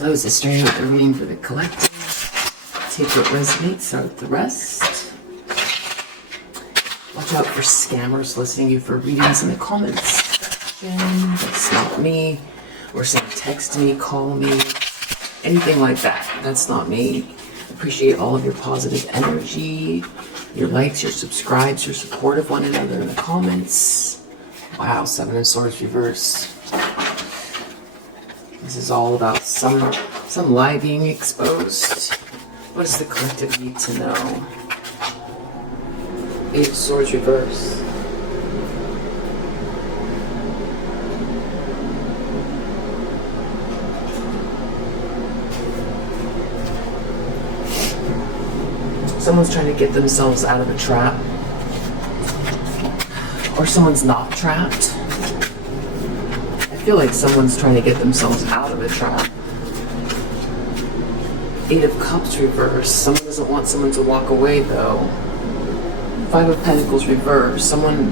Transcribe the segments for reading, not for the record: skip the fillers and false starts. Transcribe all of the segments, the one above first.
Close the stream with the reading for the collective. Take what resonates, out the rest. Watch out for scammers listening to you for readings in the comments section. That's not me. Or saying text me, call me, anything like that. That's not me. Appreciate all of your positive energy, your likes, your subscribes, your support of one another in the comments. Wow, Seven of Swords reverse. This is all about some lie being exposed. What does the collective need to know? Eight of Swords reverse. Someone's trying to get themselves out of a trap. Or someone's not trapped. I feel like someone's trying to get themselves out of a trap. Eight of Cups reverse. Someone doesn't want someone to walk away though. Five of Pentacles reverse. Something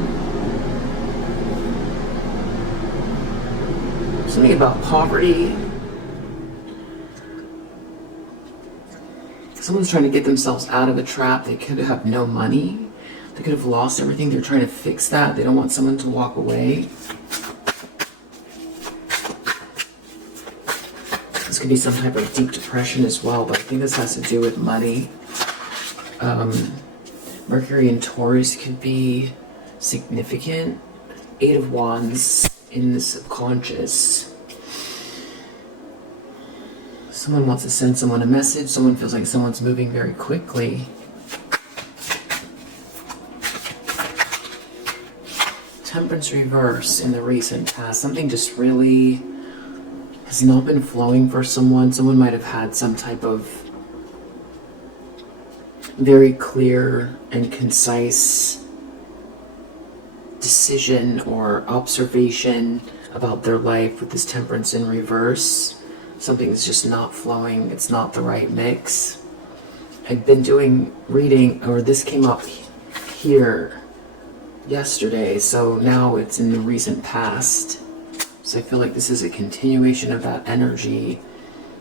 about poverty. Someone's trying to get themselves out of a trap. They could have no money. They could have lost everything. They're trying to fix that. They don't want someone to walk away. This could be some type of deep depression as well, but I think this has to do with money. Mercury and Taurus could be significant. Eight of Wands in the subconscious. Someone wants to send someone a message. Someone feels like someone's moving very quickly. Temperance reverse in the recent past. Something just really has not been flowing for someone. Someone might have had some type of very clear and concise decision or observation about their life with this temperance in reverse. Something is just not flowing. It's not the right mix. I've been doing reading, or this came up here yesterday, so now it's in the recent past. So I feel like this is a continuation of that energy.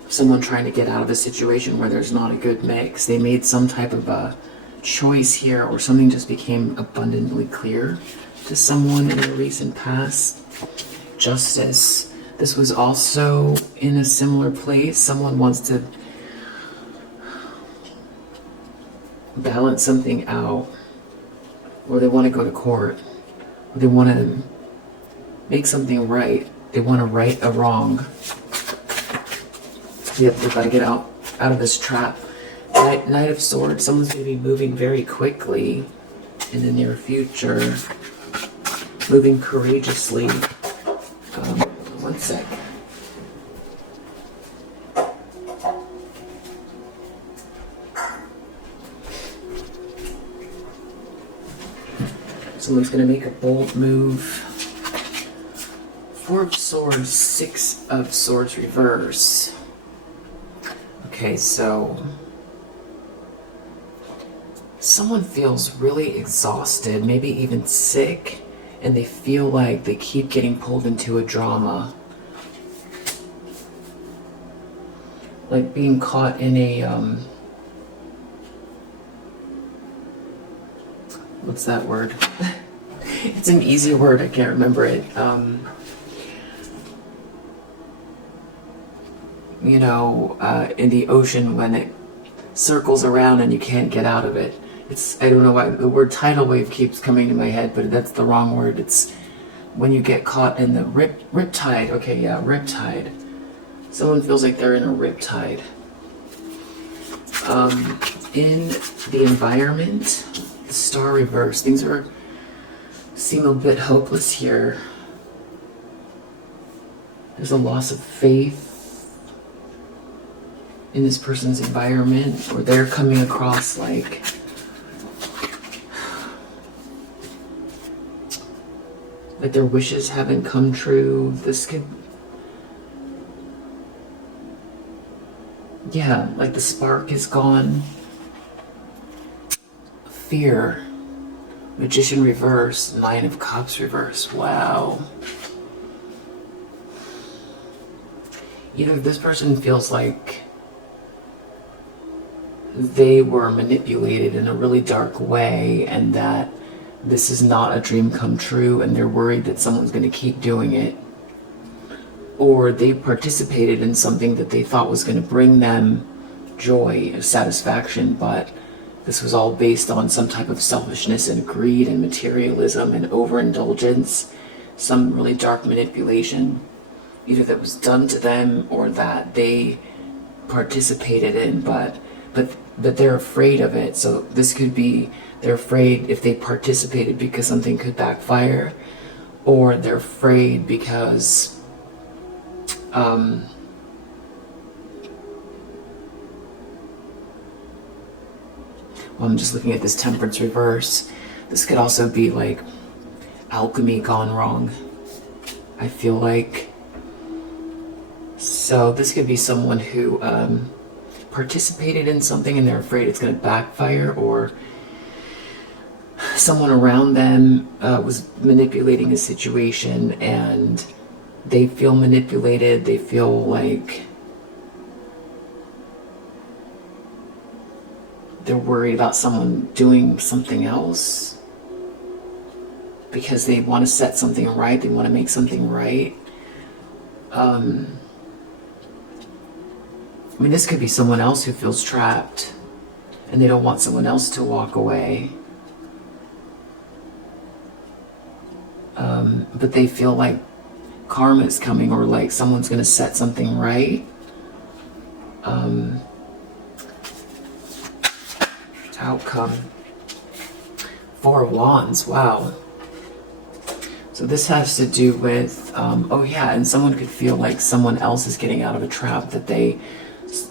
Someone trying to get out of a situation where there's not a good mix. They made some type of a choice here, or something just became abundantly clear to someone in the recent past. Justice. This was also in a similar place. Someone wants to balance something out, or they want to go to court, or they want to make something right. They want to right a wrong. Yep, they've got to get out of this trap. Knight of Swords. Someone's going to be moving very quickly in the near future. Moving courageously. One sec. Someone's going to make a bold move. Four of Swords, Six of Swords reverse. Okay, so someone feels really exhausted, maybe even sick, and they feel like they keep getting pulled into a drama. Like being caught in a, what's that word? It's an easy word, I can't remember it. You know, in the ocean when it circles around and you can't get out of it. It's, I don't know why the word tidal wave keeps coming to my head, but that's the wrong word. It's when you get caught in the riptide. Okay, yeah, riptide. Someone feels like they're in a riptide. In the environment, the Star reverse. Things seem a bit hopeless here. There's a loss of faith in this person's environment, or they're coming across like their wishes haven't come true. This could, yeah, like the spark is gone. Fear. Magician reverse. Nine of Cups reverse. Wow. either this person feels like they were manipulated in a really dark way, and that this is not a dream come true, and they're worried that someone's going to keep doing it. Or they participated in something that they thought was going to bring them joy and satisfaction, but this was all based on some type of selfishness and greed and materialism and overindulgence, some really dark manipulation, either that was done to them or that they participated in, but they're afraid of it. So this could be, they're afraid if they participated because something could backfire, or they're afraid because well, I'm just looking at this Temperance reverse. This could also be like alchemy gone wrong, I feel like. So this could be someone who participated in something and they're afraid it's going to backfire, or someone around them was manipulating a situation and they feel manipulated. They feel like they're worried about someone doing something else because they want to set something right. They want to make something right. I mean, this could be someone else who feels trapped and they don't want someone else to walk away. But they feel like karma is coming, or like someone's going to set something right. Outcome. 4 of Wands. Wow. So this has to do with, oh yeah, and someone could feel like someone else is getting out of a trap, that they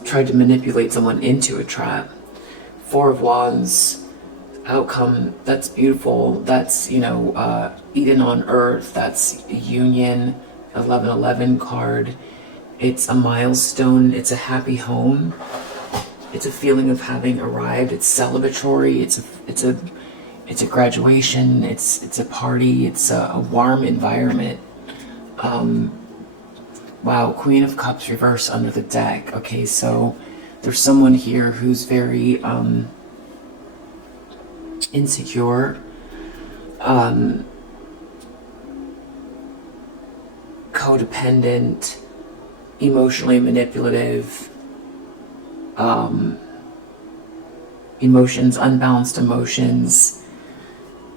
tried to manipulate someone into a trap. 4 of Wands. Outcome. That's beautiful. That's, you know, Eden on earth. That's union. 1111 card. It's a milestone. It's a happy home. It's a feeling of having arrived. It's celebratory. It's a graduation. It's a party. It's a warm environment. Wow, Queen of Cups reverse under the deck. Okay, so there's someone here who's very insecure, codependent, emotionally manipulative, emotions, unbalanced emotions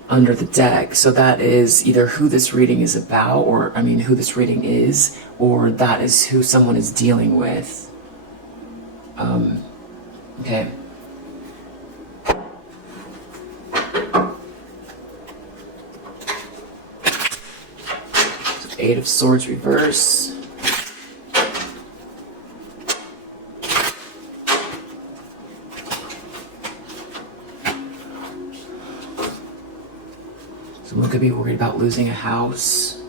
under the deck. So that is either who this reading is about, or I mean who this reading is, or that is who someone is dealing with. Okay. So 8 of Swords reverse. Someone could be worried about losing a house.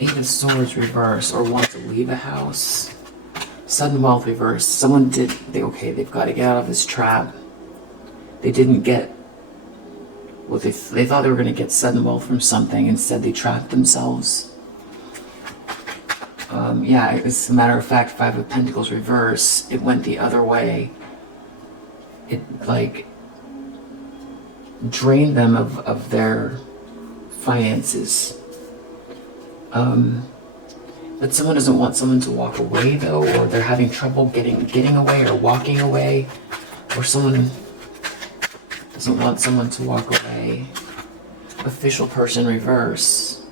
8 of Swords reverse, or want to leave a house. Sudden wealth reverse. Someone they've got to get out of this trap. They didn't get, well, they thought they were going to get sudden wealth from something. Instead, they trapped themselves. Yeah, as a matter of fact, 5 of Pentacles reverse. It went the other way. It, like, drain them of their finances. But someone doesn't want someone to walk away though, or they're having trouble getting away or walking away, or someone doesn't want someone to walk away. Official person reverse.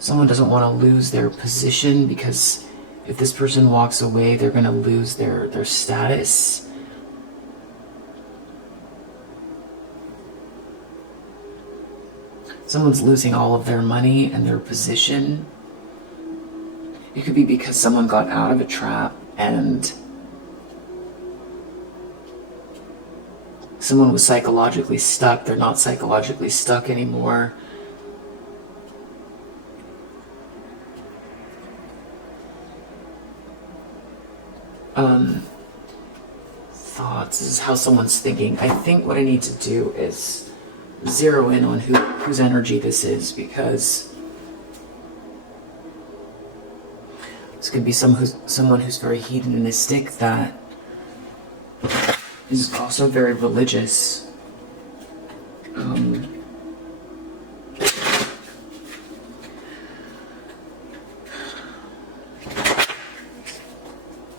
Someone doesn't want to lose their position, because if this person walks away, they're going to lose their status. Someone's losing all of their money and their position. It could be because someone got out of a trap and someone was psychologically stuck. They're not psychologically stuck anymore. Thoughts. This is how someone's thinking. I think what I need to do is zero in on whose energy this is, because this could be someone who's very hedonistic, that is also very religious.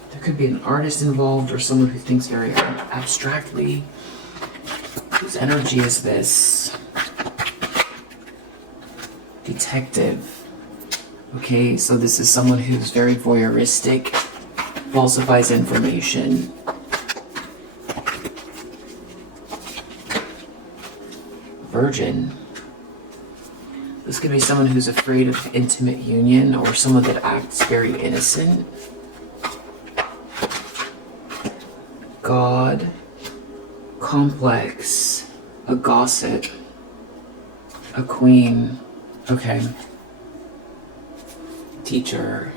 There could be an artist involved, or someone who thinks very abstractly. Whose energy is this? Detective. Okay, so this is someone who's very voyeuristic, falsifies information. Virgin. This could be someone who's afraid of intimate union, or someone that acts very innocent. God. Complex. A gossip. A queen. Okay. Teacher.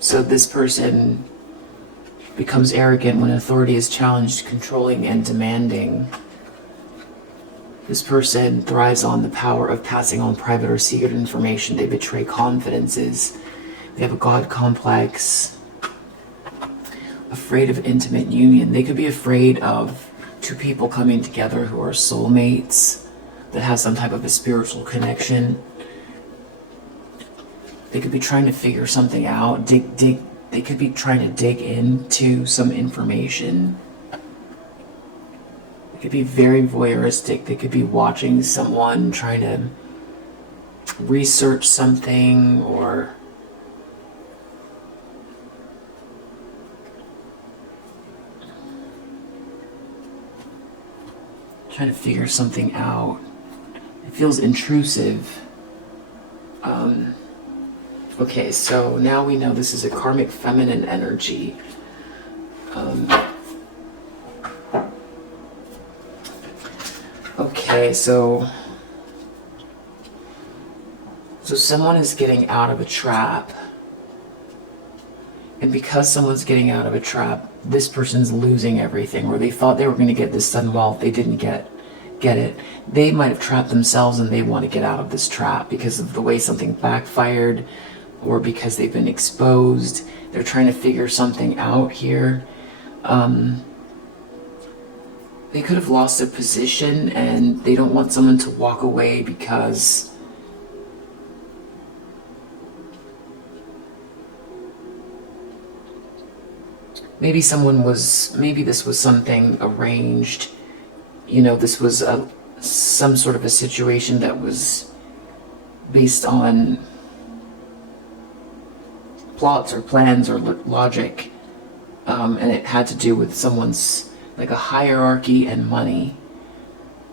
So this person becomes arrogant when authority is challenged, controlling and demanding. This person thrives on the power of passing on private or secret information. They betray confidences. They have a God complex. Afraid of intimate union. They could be afraid of two people coming together who are soulmates, that have some type of a spiritual connection. They could be trying to figure something out. They could be trying to dig into some information. They could be very voyeuristic. They could be watching someone trying to research something, or trying to figure something out. It feels intrusive. Okay, so now we know this is a karmic feminine energy. Okay, so someone is getting out of a trap. And because someone's getting out of a trap, this person's losing everything. Or they thought they were going to get this sudden wealth, they didn't get it. They might have trapped themselves, and they want to get out of this trap because of the way something backfired, or because they've been exposed. They're trying to figure something out here. They could have lost a position, and they don't want someone to walk away because maybe this was something arranged. You know, this was some sort of a situation that was based on plots or plans or logic, and it had to do with someone's, like, a hierarchy and money.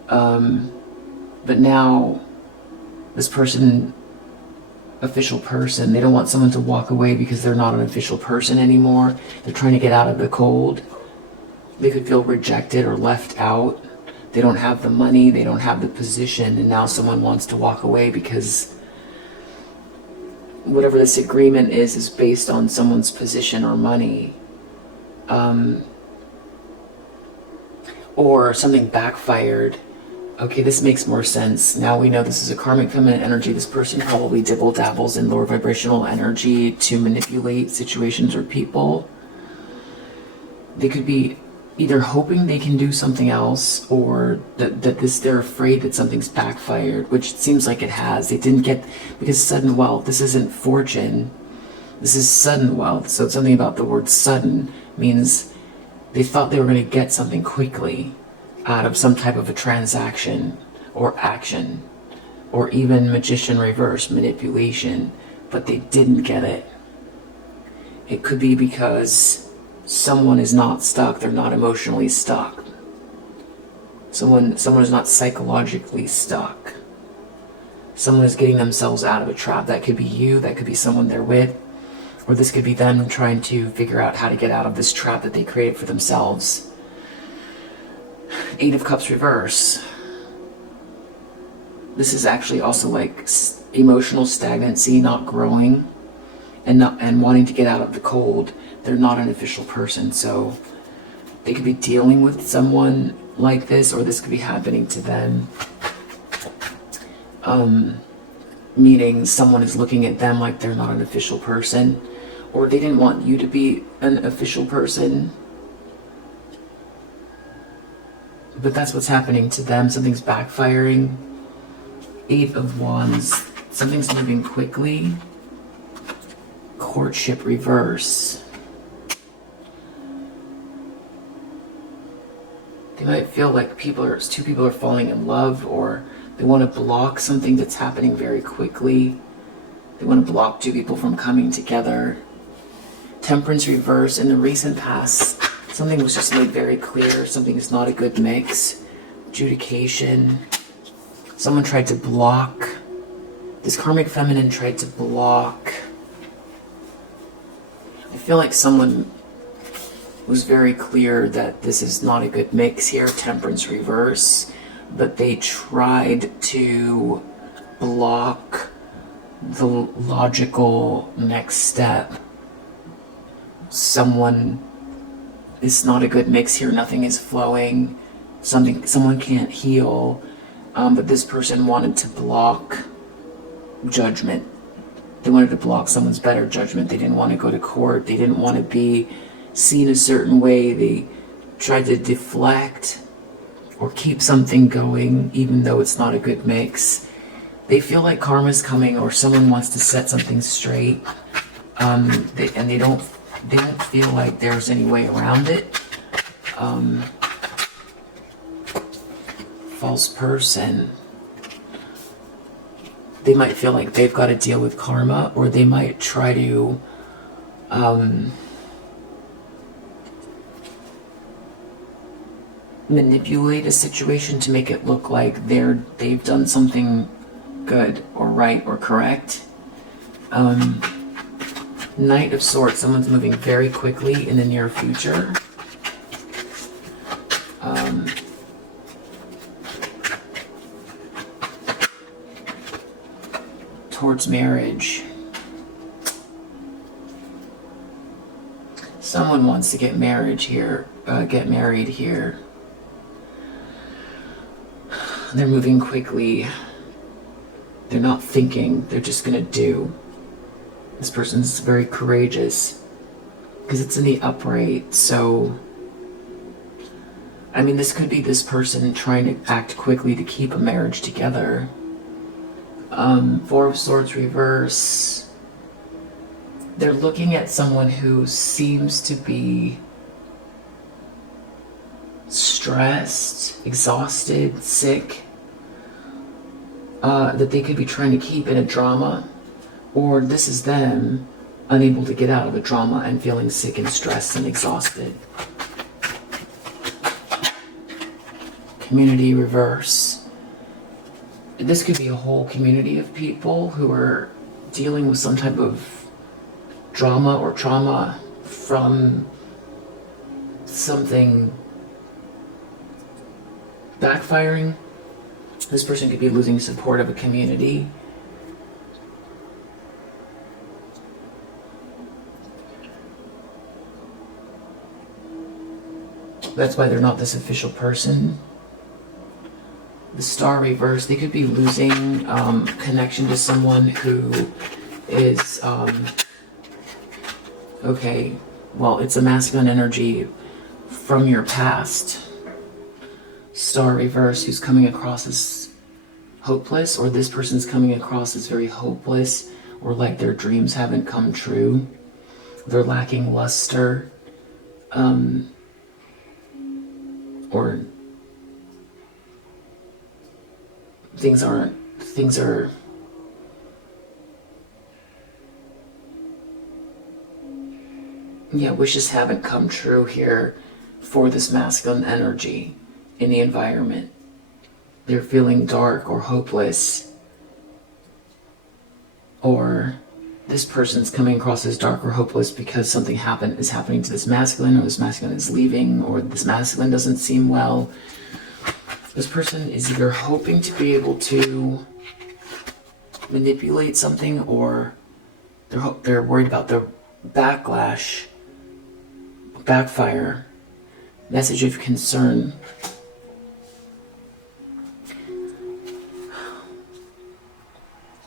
But now this person, official person, they don't want someone to walk away because they're not an official person anymore. They're trying to get out of the cold. They could feel rejected or left out. They don't have the money, they don't have the position, and now someone wants to walk away because whatever this agreement is based on someone's position or money. Or something backfired. Okay, this makes more sense. Now we know this is a karmic feminine energy. This person probably dibble-dabbles in lower vibrational energy to manipulate situations or people. They could be either hoping they can do something else, or they're afraid that something's backfired, which it seems like it has. They didn't get, because sudden wealth, this isn't fortune, this is sudden wealth. So something about the word sudden means they thought they were going to get something quickly out of some type of a transaction or action, or even magician reverse, manipulation, but they didn't get it. It could be because someone is not stuck, they're not emotionally stuck. Someone is not psychologically stuck. Someone is getting themselves out of a trap. That could be you, that could be someone they're with, or this could be them trying to figure out how to get out of this trap that they created for themselves. Eight of Cups reverse. This is actually also like emotional stagnancy, not growing, and wanting to get out of the cold. They're not an official person, so they could be dealing with someone like this, or this could be happening to them. Meaning someone is looking at them like they're not an official person, or they didn't want you to be an official person. But that's what's happening to them. Something's backfiring. 8 of Wands. Something's moving quickly. Courtship reverse. They might feel like two people are falling in love, or they want to block something that's happening very quickly. They want to block 2 people from coming together. Temperance reverse. In the recent past, something was just made very clear. Something is not a good mix. Adjudication. Someone tried to block. This karmic feminine tried to block. I feel like someone was very clear that this is not a good mix here. Temperance reverse. But they tried to block the logical next step. It's not a good mix here. Nothing is flowing. Someone can't heal. But this person wanted to block judgment. They wanted to block someone's better judgment. They didn't want to go to court. They didn't want to be seen a certain way. They tried to deflect or keep something going, even though it's not a good mix. They feel like karma's coming, or someone wants to set something straight, they don't feel like there's any way around it. False person. They might feel like they've got to deal with karma, or they might try to manipulate a situation to make it look like they've done something good or right or correct. Knight of Swords. Someone's moving very quickly in the near future. Towards marriage. Someone wants to get married here. They're moving quickly. They're not thinking. They're just gonna do. This person's very courageous because it's in the upright. So, I mean, this could be this person trying to act quickly to keep a marriage together. 4 of Swords reverse. They're looking at someone who seems to be stressed, exhausted, sick, that they could be trying to keep in a drama, or this is them unable to get out of a drama and feeling sick and stressed and exhausted. Community reverse. This could be a whole community of people who are dealing with some type of drama or trauma from something backfiring. This person could be losing support of a community. That's why they're not this official person. The Star reverse. They could be losing connection to someone who is okay, well, it's a masculine energy from your past. Star reverse, who's coming across as hopeless, or this person's coming across as very hopeless, or like their dreams haven't come true. They're lacking luster, or things are wishes haven't come true here for this masculine energy in the environment. They're feeling dark or hopeless, or this person's coming across as dark or hopeless because something is happening to this masculine, or this masculine is leaving, or this masculine doesn't seem well. This person is either hoping to be able to manipulate something, or they're worried about the backfire, message of concern,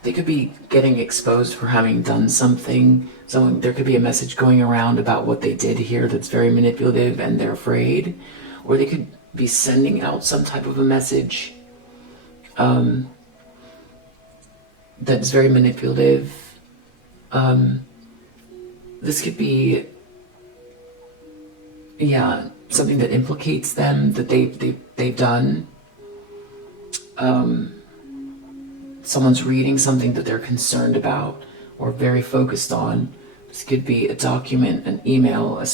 they could be getting exposed for having done something. There could be a message going around about what they did here that's very manipulative and they're afraid. Or they could be sending out some type of a message that's very manipulative. This could be, something that implicates them, that they've done. Someone's reading something that they're concerned about or very focused on. This could be a document, an email, a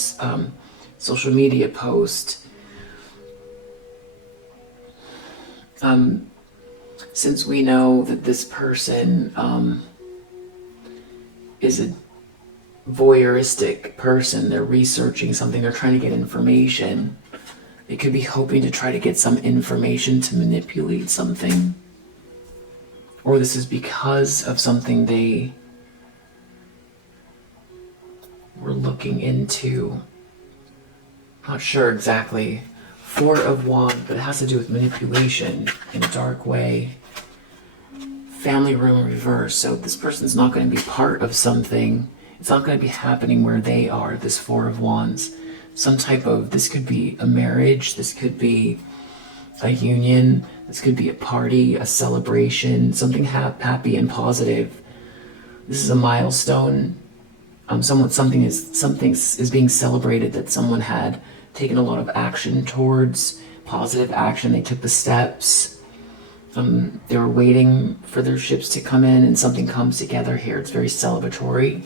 social media post. Since we know that this person is a voyeuristic person, they're researching something, they're trying to get information. They could be hoping to try to get some information to manipulate something. Or this is because of something they were looking into. Not sure exactly. 4 of Wands, but it has to do with manipulation in a dark way. Family room reverse. So this person's not going to be part of something. It's not going to be happening where they are, this 4 of Wands. This could be a marriage, this could be a union, this could be a party, a celebration, something happy and positive. This is a milestone. Something is being celebrated, that someone had taken a lot of action towards, positive action. They took the steps. They were waiting for their ships to come in, and something comes together here. It's very celebratory.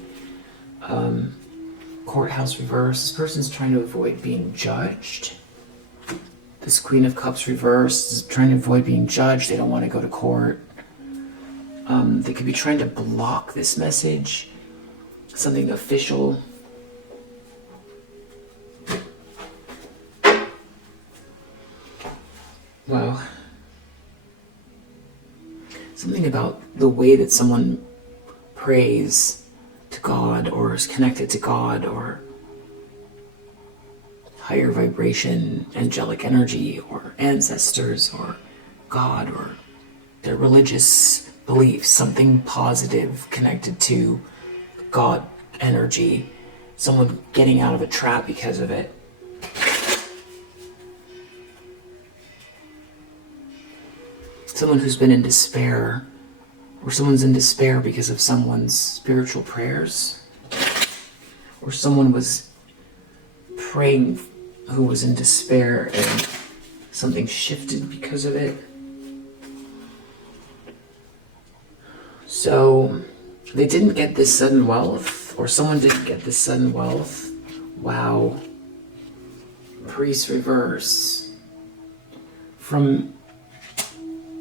Courthouse reverse. This person's trying to avoid being judged. This Queen of Cups reverse is trying to avoid being judged. They don't want to go to court. They could be trying to block this message. Something official. Wow. Something about the way that someone prays to God or is connected to God or higher vibration, angelic energy, or ancestors, or God, or their religious beliefs, something positive connected to God energy, someone getting out of a trap because of it. Someone who's been in despair, or someone's in despair because of someone's spiritual prayers, or someone was praying who was in despair and something shifted because of it. So they didn't get this sudden wealth, or someone didn't get this sudden wealth. Wow. Priest reverse. From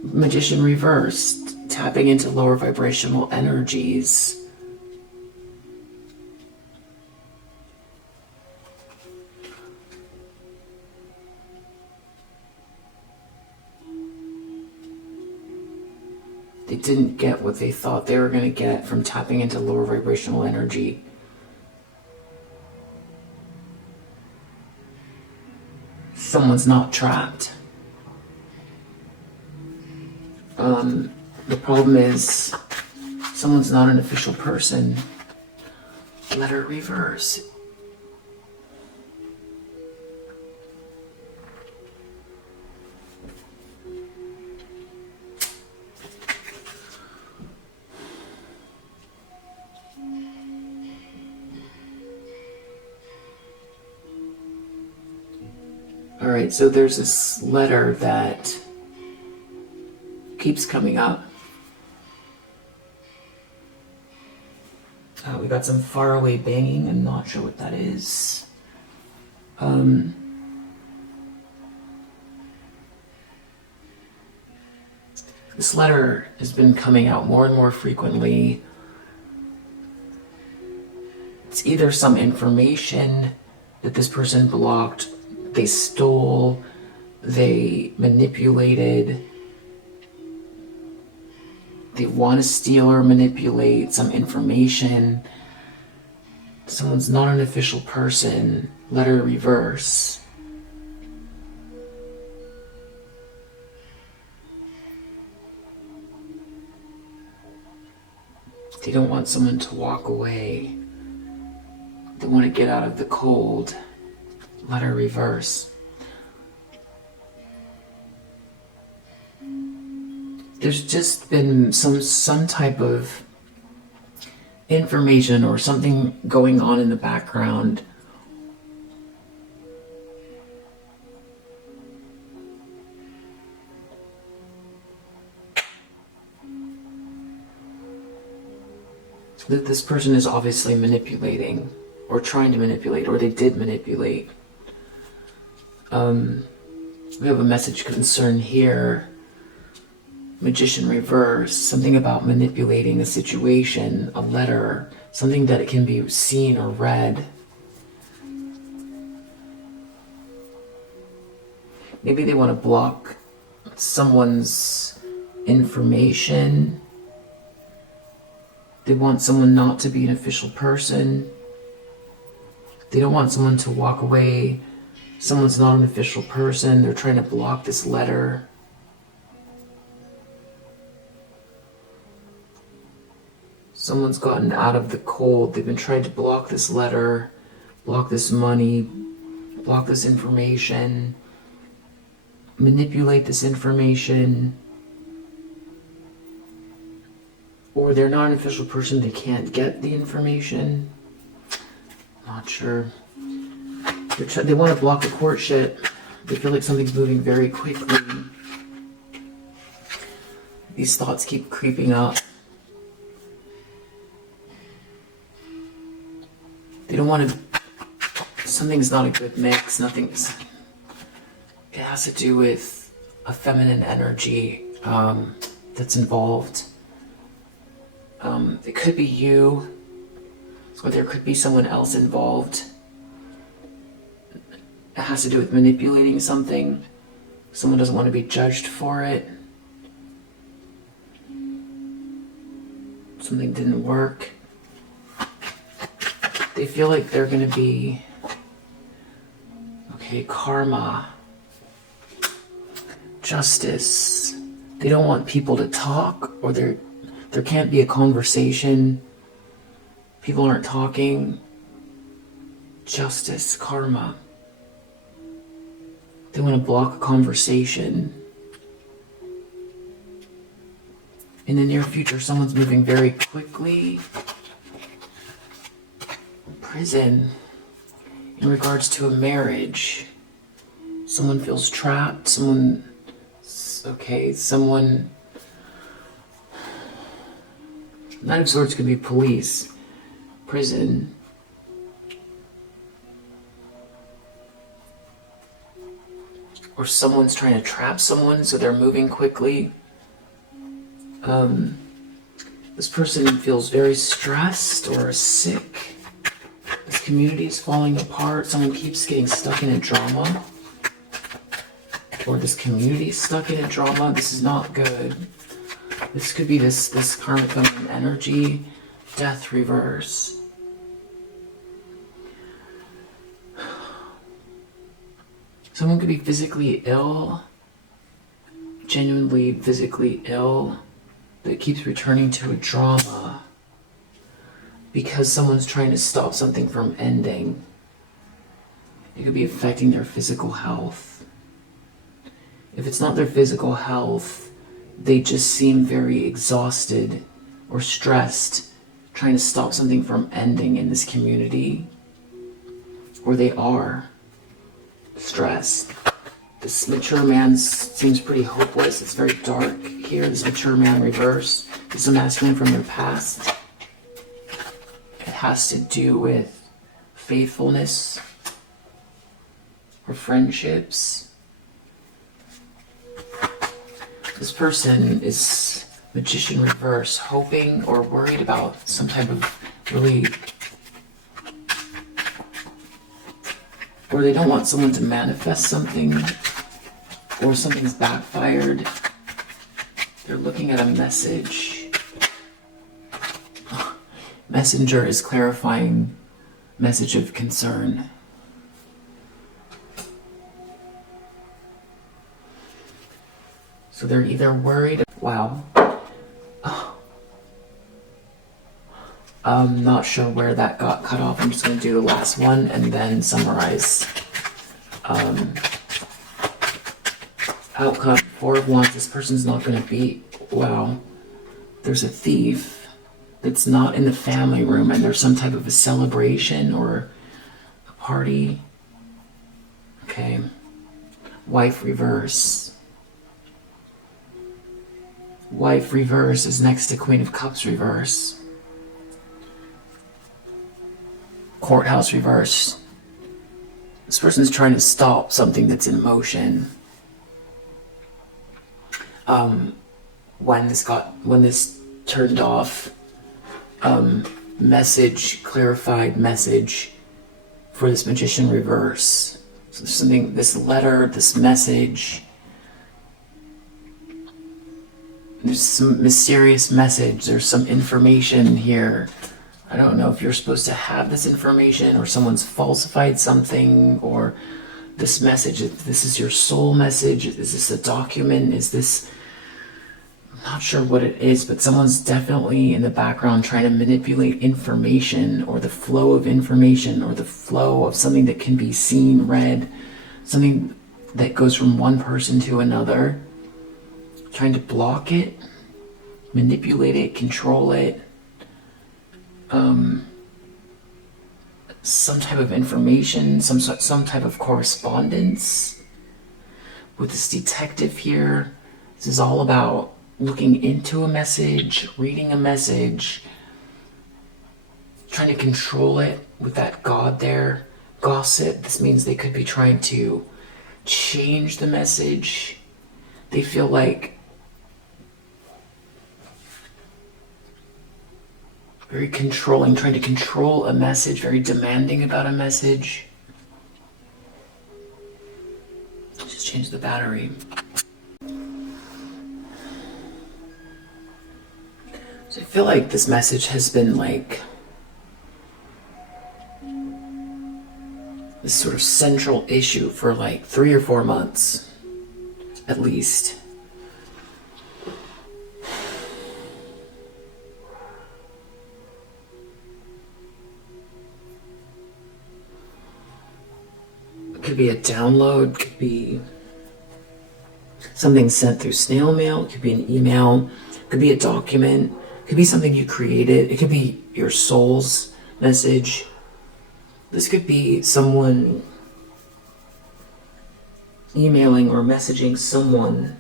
Magician reversed, tapping into lower vibrational energies. They didn't get what they thought they were going to get from tapping into lower vibrational energy. Someone's not trapped. The problem is someone's not an official person. Letter reverse. All right, so there's this letter that keeps coming up. We got some faraway banging. I'm not sure what that is. This letter has been coming out more and more frequently. It's either some information that this person blocked, they stole, they manipulated, they want to steal or manipulate some information. Someone's not an official person. Letter reverse. They don't want someone to walk away. They want to get out of the cold. Letter reverse. There's just been some type of information or something going on in the background. That this person is obviously manipulating, or trying to manipulate, or they did manipulate. We have a message concern here. Magician reverse, something about manipulating a situation, a letter, something that it can be seen or read. Maybe they want to block someone's information. They want someone not to be an official person. They don't want someone to walk away. Someone's not an official person. They're trying to block this letter. Someone's gotten out of the cold. They've been trying to block this letter, block this money, block this information, manipulate this information. Or they're not an official person, they can't the information. Not sure. They want to block the courtship. They feel like something's moving very quickly. These thoughts keep creeping up. They don't want to... Something's not a good mix. Nothing's... It has to do with a feminine energy that's involved. It could be you, or there could be someone else involved. It has to do with manipulating something. Someone doesn't want to be judged for it. Something didn't work. They feel like they're going to be... Okay, karma. Justice. They don't want people to talk, or there can't be a conversation. People aren't talking. Justice, karma. They want to block a conversation. In the near future, someone's moving very quickly. Prison. In regards to a marriage. Someone feels trapped. Someone... Knight of Swords could be police, prison. Or someone's trying to trap someone, so they're moving quickly. This person feels very stressed or sick. This community is falling apart. Someone keeps getting stuck in a drama. Or this community is stuck in a drama. This is not good. This could be this karmic feminine energy. Death reverse. Someone could be physically ill. Genuinely physically ill. That keeps returning to a drama. Because someone's trying to stop something from ending. It could be affecting their physical health. If it's not their physical health, they just seem very exhausted or stressed, trying to stop something from ending in this community. Or they are stressed. This mature man seems pretty hopeless. It's very dark here. This mature man reverse. This is a masculine from their past. It has to do with faithfulness or friendships. This person is magician reverse, hoping or worried about some type of really... Or they don't want someone to manifest something, or something's backfired. They're looking at a message. Messenger is clarifying message of concern. So they're either worried... Wow. Oh. I'm not sure where that got cut off. I'm just going to do the last one and then summarize. Outcome, 4 of Wands. This person's not going to be, wow. There's a thief that's not in the family room, and there's some type of a celebration or a party. Okay. Wife reverse. Wife reverse is next to Queen of Cups reverse. Courthouse reverse. This person's trying to stop something that's in motion. When this turned off, message, clarified message for this Magician reverse. So there's something, this letter, this message, there's some mysterious message, there's some information here. I don't know if you're supposed to have this information or someone's falsified something, or this message, if this is your soul message, is this a document, is this, I'm not sure what it is, but someone's definitely in the background trying to manipulate information, or the flow of information, or the flow of something that can be seen, read, something that goes from one person to another, trying to block it, manipulate it, control it. Some type of information, some type of correspondence. With this detective here, this is all about looking into a message, reading a message, trying to control it with that God there. Gossip, this means they could be trying to change the message. They feel like very controlling, trying to control a message, very demanding about a message. Just change the battery. So I feel like this message has been like this sort of central issue for like 3 or 4 months, at least. Could be a download, could be something sent through snail mail, could be an email, could be a document, could be something you created, it could be your soul's message. This could be someone emailing or messaging someone.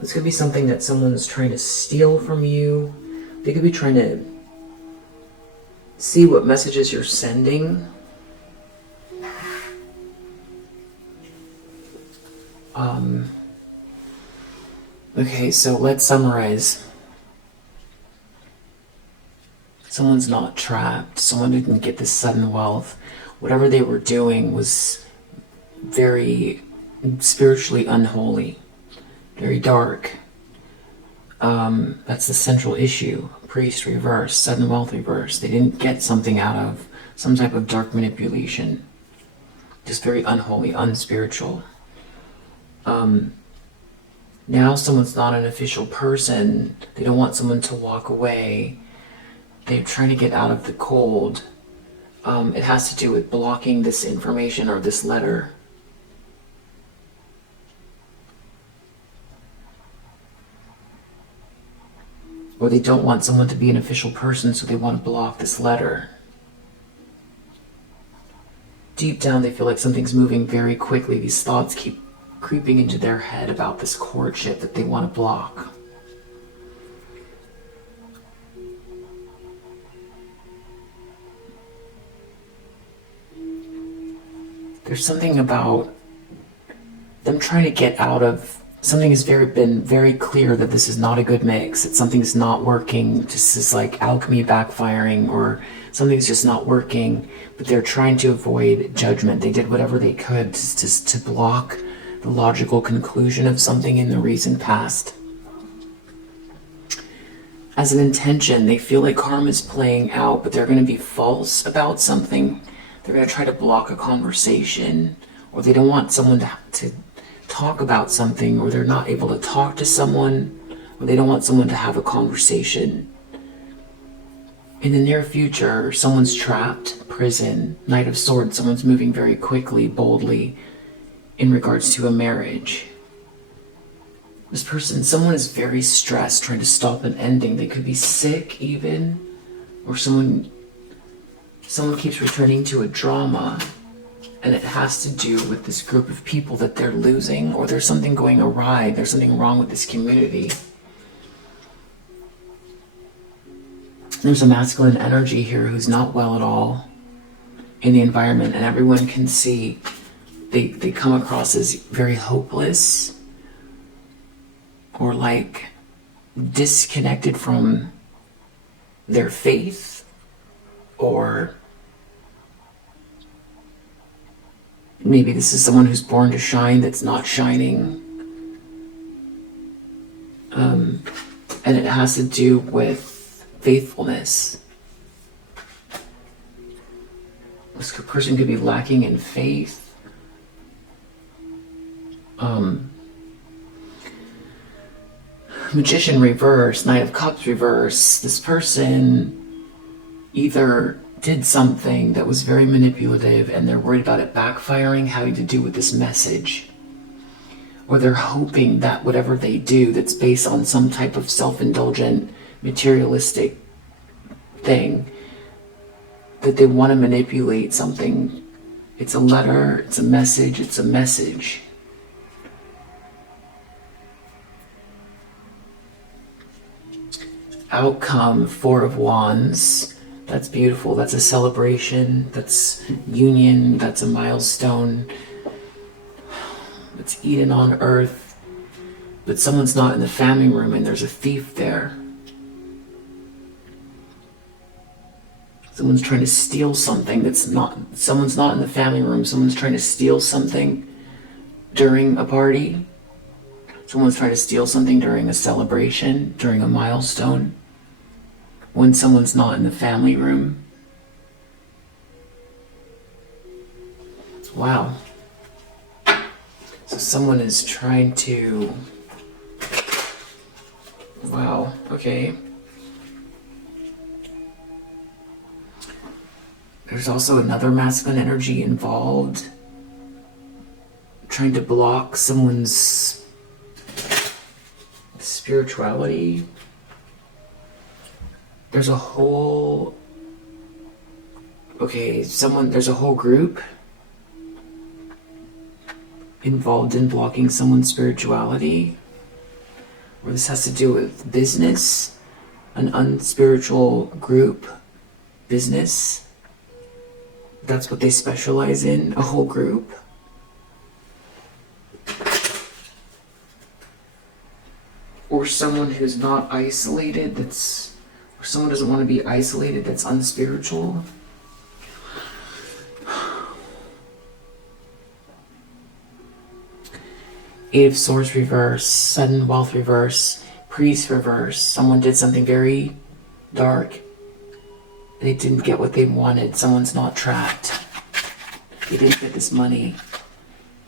This could be something that someone's trying to steal from you. They could be trying to see what messages you're sending. Okay, so let's summarize. Someone's not trapped. Someone didn't get this sudden wealth. Whatever they were doing was very spiritually unholy, very dark. That's the central issue. Priest reverse, sudden wealth reverse. They didn't get something out of some type of dark manipulation. Just very unholy, unspiritual. Now someone's not an official person. They don't want someone to walk away. They're trying to get out of the cold. It has to do with blocking this information or this letter. Or they don't want someone to be an official person, so they want to block this letter. Deep down, they feel like something's moving very quickly. These thoughts keep creeping into their head about this courtship that they want to block. There's something about them trying to get out of something. Has been very clear that this is not a good mix, that something's not working, just is like alchemy backfiring, or something's just not working, but they're trying to avoid judgment. They did whatever they could to block the logical conclusion of something in the recent past. As an intention, they feel like karma's playing out, but they're going to be false about something. They're going to try to block a conversation, or they don't want someone to talk about something, or they're not able to talk to someone, or they don't want someone to have a conversation. In the near future, someone's trapped, prison, Knight of Swords, someone's moving very quickly, boldly, in regards to a marriage. This person, someone is very stressed, trying to stop an ending. They could be sick even, or someone keeps returning to a drama, and it has to do with this group of people that they're losing, or there's something going awry, there's something wrong with this community. There's a masculine energy here who's not well at all in the environment, and everyone can see they come across as very hopeless, or like disconnected from their faith, or maybe this is someone who's born to shine that's not shining. And it has to do with faithfulness. This person could be lacking in faith. Magician reverse, Knight of Cups reverse. This person either did something that was very manipulative and they're worried about it backfiring, having to do with this message. Or they're hoping that whatever they do that's based on some type of self-indulgent, materialistic thing, that they want to manipulate something. It's a letter, it's a message, it's a message. Outcome, Four of Wands. That's beautiful. That's a celebration. That's union. That's a milestone. It's Eden on earth. But someone's not in the family room and there's a thief there. Someone's trying to steal something someone's not in the family room. Someone's trying to steal something during a party. Someone's trying to steal something during a celebration, during a milestone, when someone's not in the family room. Wow. So someone is trying to... Wow, okay. There's also another masculine energy involved, trying to block someone's spirituality. There's a whole... Okay, there's a whole group involved in blocking someone's spirituality, or this has to do with business, an unspiritual group, business. That's what they specialize in, a whole group. Or someone who's not isolated, or someone doesn't want to be isolated, that's unspiritual. Eight of Swords reverse, sudden wealth reverse, priest reverse. Someone did something very dark. They didn't get what they wanted. Someone's not trapped. They didn't get this money.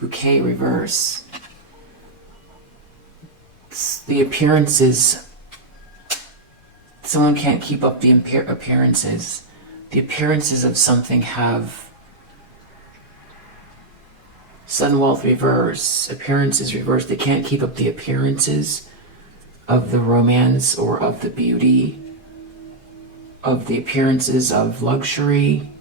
Bouquet reverse. The appearances. Someone can't keep up the appearances. The appearances of something have... Sudden wealth reverse, appearances reverse. They can't keep up the appearances of the romance or of the beauty, of the appearances of luxury.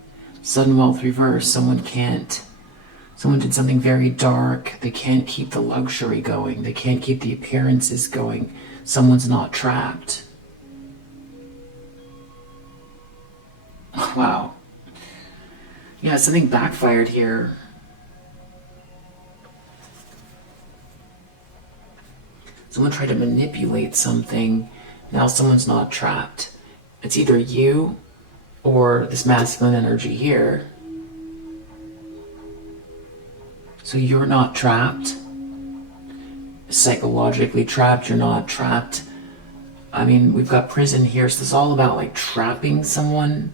Sudden wealth reverse, someone did something very dark. They can't keep the luxury going. They can't keep the appearances going. Someone's not trapped. Wow. Yeah, something backfired here. Someone tried to manipulate something. Now someone's not trapped. It's either you or this masculine energy here. So you're not trapped. Psychologically trapped, you're not trapped. I mean, we've got prison here, so it's all about like trapping someone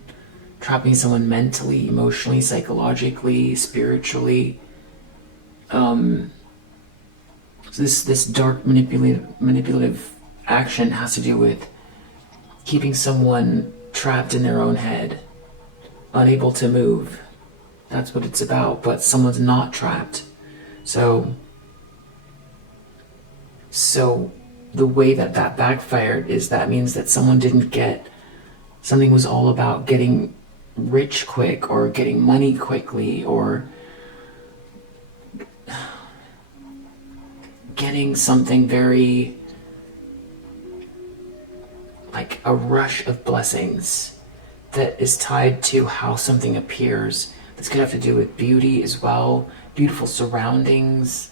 mentally, emotionally, psychologically, spiritually. So this dark manipulative action has to do with keeping someone trapped in their own head, unable to move. That's what it's about, but someone's not trapped. So the way that backfired is that means that someone didn't get, something was all about getting rich quick or getting money quickly or getting something very, like a rush of blessings that is tied to how something appears. This could have to do with beauty as well, beautiful surroundings,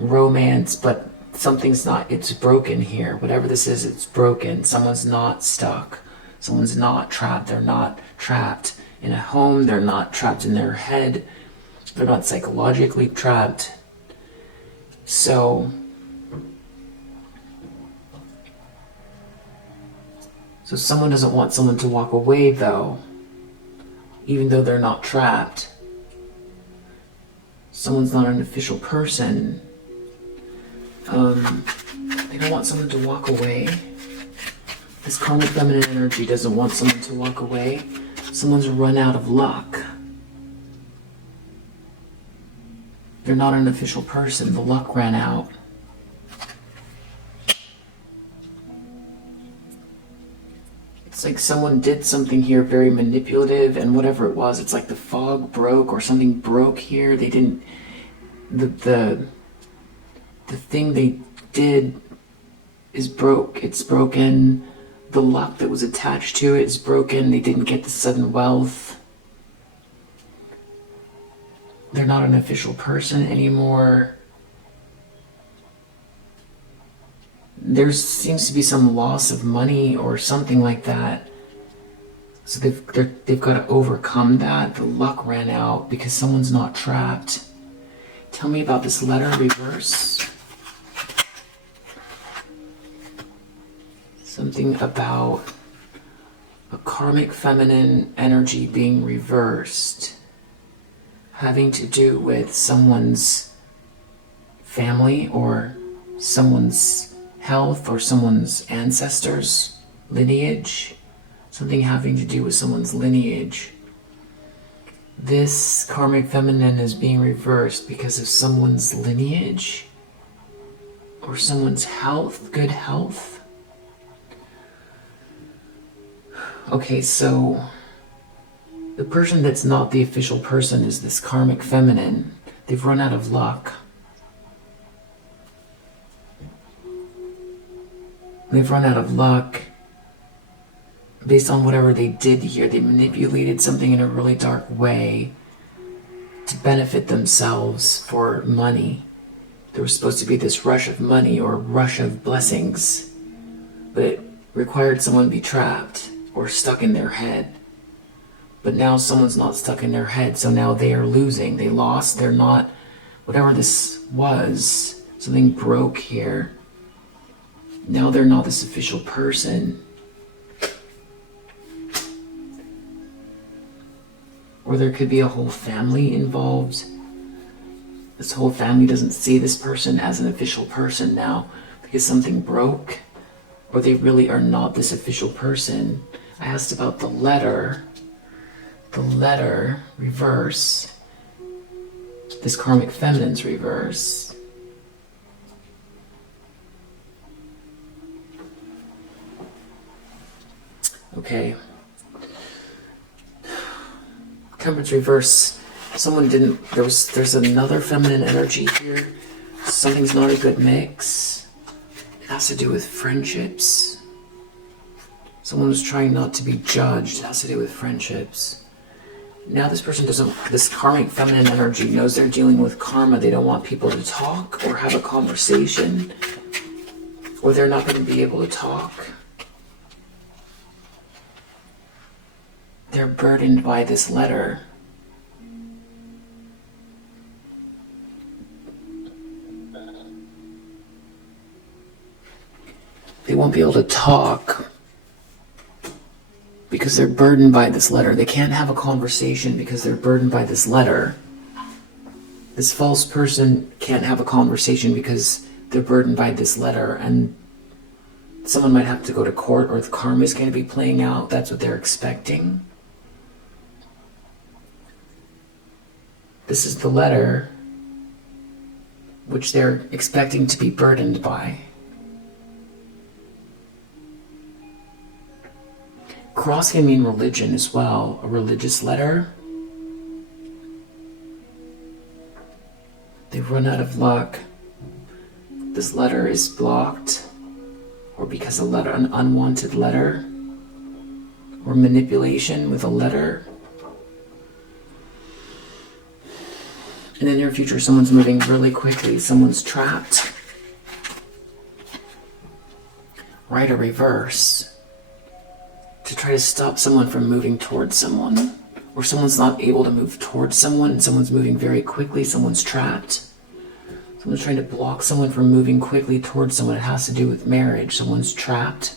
romance, but something's not, it's broken here. Whatever this is, it's broken. Someone's not stuck. Someone's not trapped. They're not trapped in a home. They're not trapped in their head. They're not psychologically trapped. So someone doesn't want someone to walk away though, even though they're not trapped. Someone's not an official person. They don't want someone to walk away. This karmic feminine energy doesn't want someone to walk away. Someone's run out of luck. They're not an official person. The luck ran out. It's like someone did something here very manipulative, and whatever it was, it's like the fog broke or something broke here. They didn't, the thing they did is broke. It's broken. The luck that was attached to it is broken. They didn't get the sudden wealth. They're not an official person anymore. There seems to be some loss of money or something like that. So they've got to overcome that. The luck ran out because someone's not trapped. Tell me about this letter reverse. Something about a karmic feminine energy being reversed, having to do with someone's family or someone's health or someone's ancestors' lineage. Something having to do with someone's lineage. This karmic feminine is being reversed because of someone's lineage or someone's health, good health. Okay, so the person that's not the official person is this karmic feminine. They've run out of luck. They've run out of luck based on whatever they did here. They manipulated something in a really dark way to benefit themselves for money. There was supposed to be this rush of money or rush of blessings, but it required someone to be trapped or stuck in their head. But now someone's not stuck in their head, so now they are losing. They lost, they're not, whatever this was, something broke here. Now they're not this official person. Or there could be a whole family involved. This whole family doesn't see this person as an official person now because something broke, or they really are not this official person. I asked about the letter reverse, this karmic feminine's reverse. Okay. Temperance reverse. Someone didn't, there's another feminine energy here. Something's not a good mix. It has to do with friendships. Someone was trying not to be judged. It has to do with friendships. Now this person doesn't, this karmic feminine energy knows they're dealing with karma. They don't want people to talk or have a conversation, or they're not going to be able to talk. They're burdened by this letter. They won't be able to talk because they're burdened by this letter. They can't have a conversation because they're burdened by this letter. This false person can't have a conversation because they're burdened by this letter, and Someone might have to go to court, or the karma is going to be playing out. That's what they're expecting. This is the letter which they're expecting to be burdened by. Cross can mean religion as well, a religious letter. They've run out of luck. This letter is blocked, or because an unwanted letter, or manipulation with a letter. In the near future, someone's moving really quickly. Someone's trapped. Right or reverse. To try to stop someone from moving towards someone. Or someone's not able to move towards someone and someone's moving very quickly. Someone's trapped. Someone's trying to block someone from moving quickly towards someone. It has to do with marriage. Someone's trapped.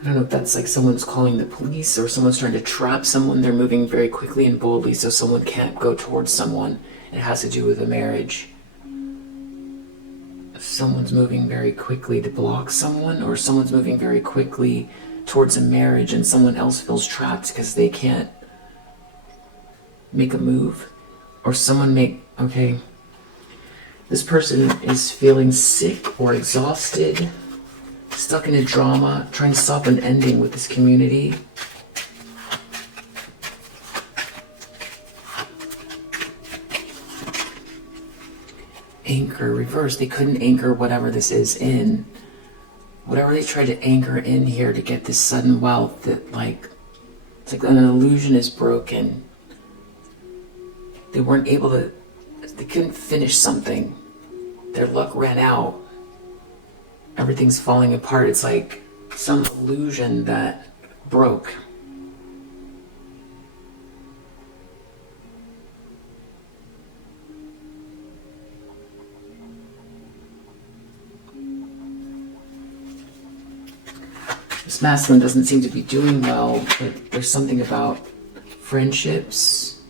I don't know if that's like someone's calling the police or someone's trying to trap someone. They're moving very quickly and boldly so someone can't go towards someone. It has to do with a marriage. If someone's moving very quickly to block someone, or someone's moving very quickly towards a marriage and someone else feels trapped because they can't make a move. Or okay, this person is feeling sick or exhausted, stuck in a drama, trying to stop an ending with this community. Anchor, reverse. They couldn't anchor whatever this is in. Whatever they tried to anchor in here to get this sudden wealth, that it's like an illusion is broken. They weren't able to, they couldn't finish something. Their luck ran out. Everything's falling apart. It's like some illusion that broke. This masculine doesn't seem to be doing well, but there's something about friendships.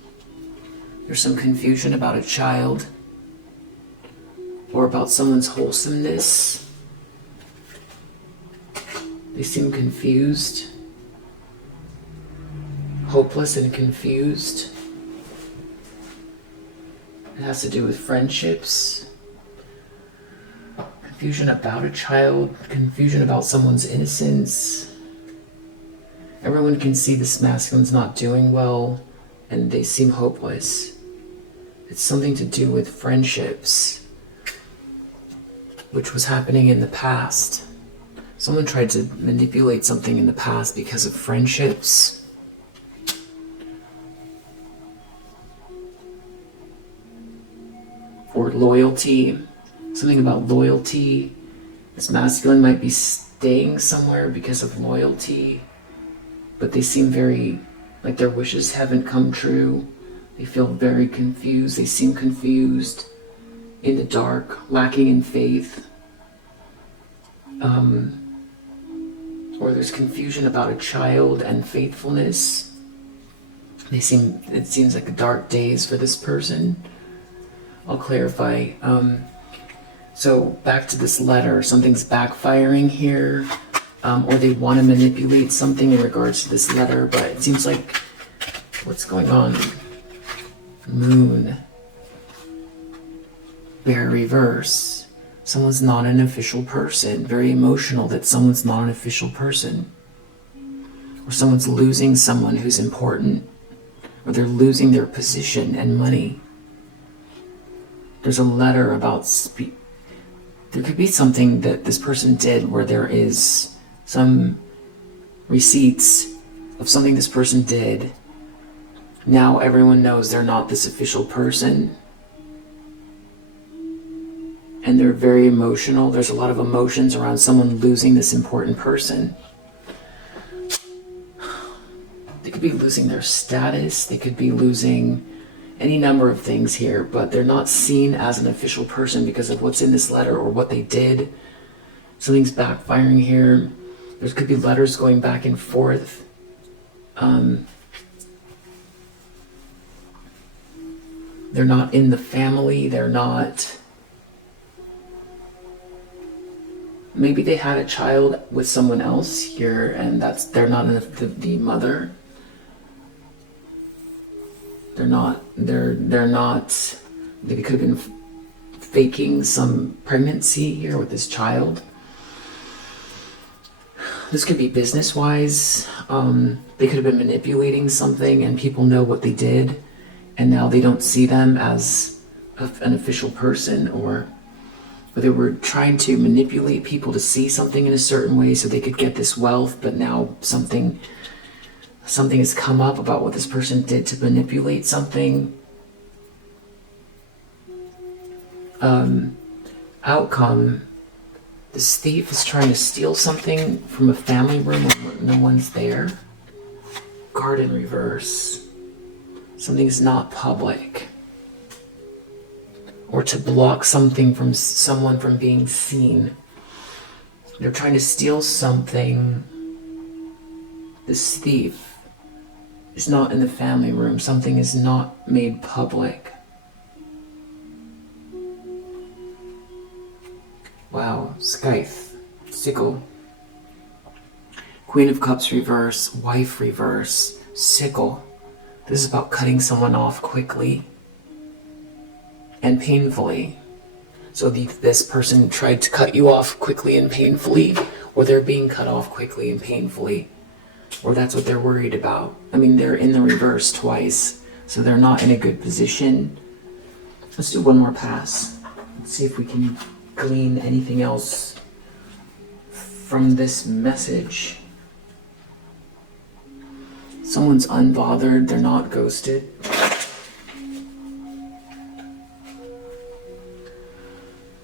There's some confusion about a child, or about someone's wholesomeness. They seem confused, hopeless and confused. It has to do with friendships, confusion about a child, confusion about someone's innocence. Everyone can see this masculine's not doing well, and they seem hopeless. It's something to do with friendships, which was happening in the past. Someone tried to manipulate something in the past because of friendships. Or loyalty. Something about loyalty. This masculine might be staying somewhere because of loyalty, but they seem very, like their wishes haven't come true. They feel very confused. They seem confused, in the dark, lacking in faith. Or there's confusion about a child and faithfulness. It seems like dark days for this person. I'll clarify. So back to this letter, something's backfiring here, or they want to manipulate something in regards to this letter, but it seems like, what's going on? Moon. Bear reverse. Someone's not an official person. Very emotional that someone's not an official person. Or someone's losing someone who's important. Or they're losing their position and money. There's a letter about there could be something that this person did where there is some receipts of something this person did. Now everyone knows they're not this official person. And they're very emotional. There's a lot of emotions around someone losing this important person. They could be losing their status. They could be losing any number of things here, but they're not seen as an official person because of what's in this letter or what they did. Something's backfiring here. There could be letters going back and forth. They're not in the family. They're not... Maybe they had a child with someone else here, and they're not the mother. They're not, they could have been faking some pregnancy here with this child. This could be business-wise. They could have been manipulating something and people know what they did, and now they don't see them as an official person, or they were trying to manipulate people to see something in a certain way so they could get this wealth, but now something has come up about what this person did to manipulate something. Outcome, this thief is trying to steal something from a family room when no one's there. Guard in reverse. Something's not public. Or to block something from someone from being seen. They're trying to steal something. This thief is not in the family room. Something is not made public. Wow, scythe, sickle. Queen of Cups reverse, wife reverse, sickle. This is about cutting someone off quickly and painfully. So this person tried to cut you off quickly and painfully, or they're being cut off quickly and painfully. Or that's what they're worried about. I mean, they're in the reverse twice, so they're not in a good position. Let's do one more pass. Let's see if we can glean anything else from this message. Someone's unbothered, they're not ghosted.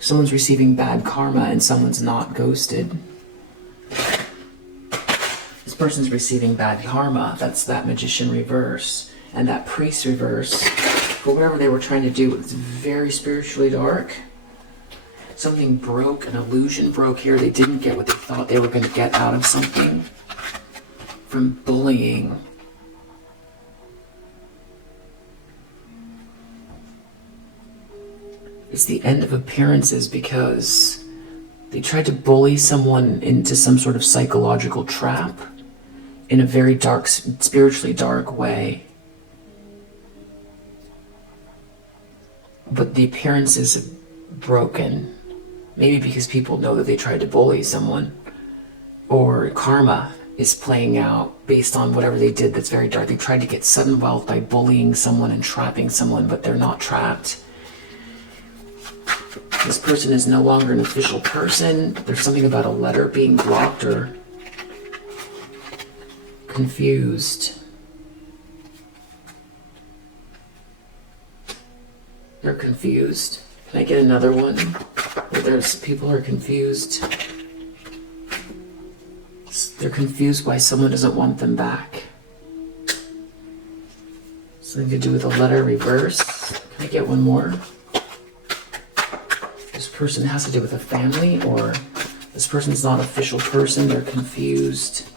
Someone's receiving bad karma and someone's not ghosted. This person's receiving bad karma. That's that magician reverse. And that priest reverse, for whatever they were trying to do, it's very spiritually dark. Something broke, an illusion broke here. They didn't get what they thought they were going to get out of something. From bullying. It's the end of appearances because they tried to bully someone into some sort of psychological trap in a very dark, spiritually dark way. But the appearances have broken. Maybe because people know that they tried to bully someone. Or karma is playing out based on whatever they did that's very dark. They tried to get sudden wealth by bullying someone and trapping someone, but they're not trapped. This person is no longer an official person. There's something about a letter being blocked or confused. They're confused. Can I get another one where there's people are confused? They're confused why someone doesn't want them back. Something to do with a letter reverse. Can I get one more? This person has to do with a family, or this person's not an official person. They're confused.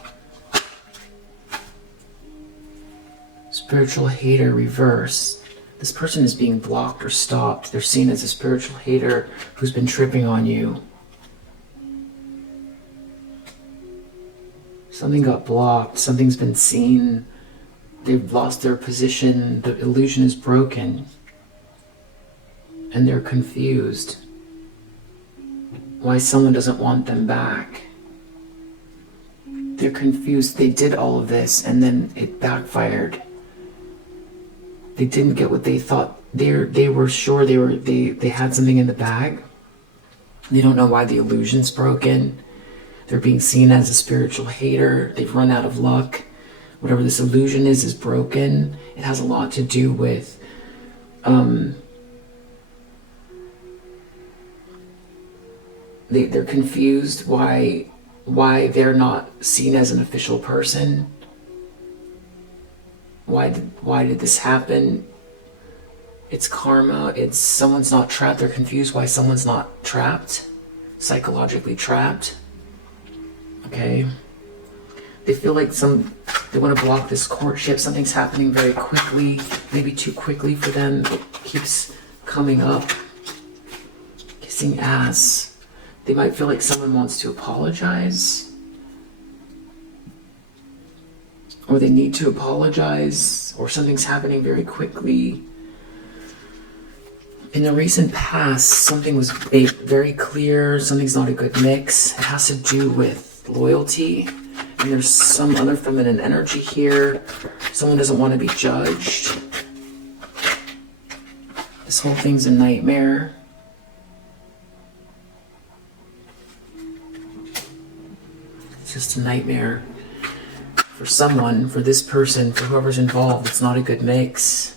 Spiritual hater reverse. This person is being blocked or stopped. They're seen as a spiritual hater who's been tripping on you. Something got blocked. Something's been seen. They've lost their position. The illusion is broken. And they're confused. Why someone doesn't want them back. They're confused. They did all of this and then it backfired. They didn't get what they thought. They were sure they had something in the bag. They don't know why the illusion's broken. They're being seen as a spiritual hater. They've run out of luck. Whatever this illusion is broken. It has a lot to do with they're confused why they're not seen as an official person. Why did this happen? It's karma. It's someone's not trapped. They're confused why someone's not trapped. Psychologically trapped. Okay. they feel like they want to block this courtship. Something's happening very quickly, maybe too quickly for them. It keeps coming up. Kissing ass. They might feel like someone wants to apologize, or they need to apologize, or something's happening very quickly. In the recent past, something was very clear. Something's not a good mix. It has to do with loyalty. And there's some other feminine energy here. Someone doesn't want to be judged. This whole thing's a nightmare. It's just a nightmare for someone, for this person, for whoever's involved. It's not a good mix.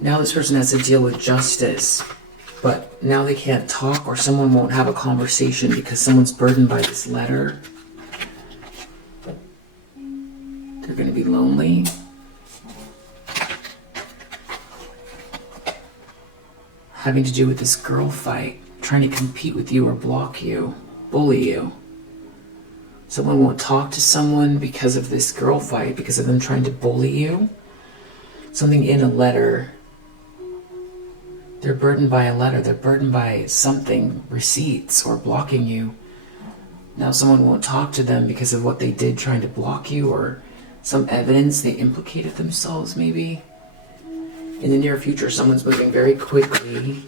Now this person has to deal with justice, but now they can't talk, or someone won't have a conversation because someone's burdened by this letter. They're going to be lonely. Having to do with this girl fight, trying to compete with you or block you, bully you. Someone won't talk to someone because of this girl fight, because of them trying to bully you. Something in a letter. They're burdened by a letter. They're burdened by something, receipts, or blocking you. Now someone won't talk to them because of what they did trying to block you, or some evidence they implicated themselves maybe. In the near future, someone's moving very quickly.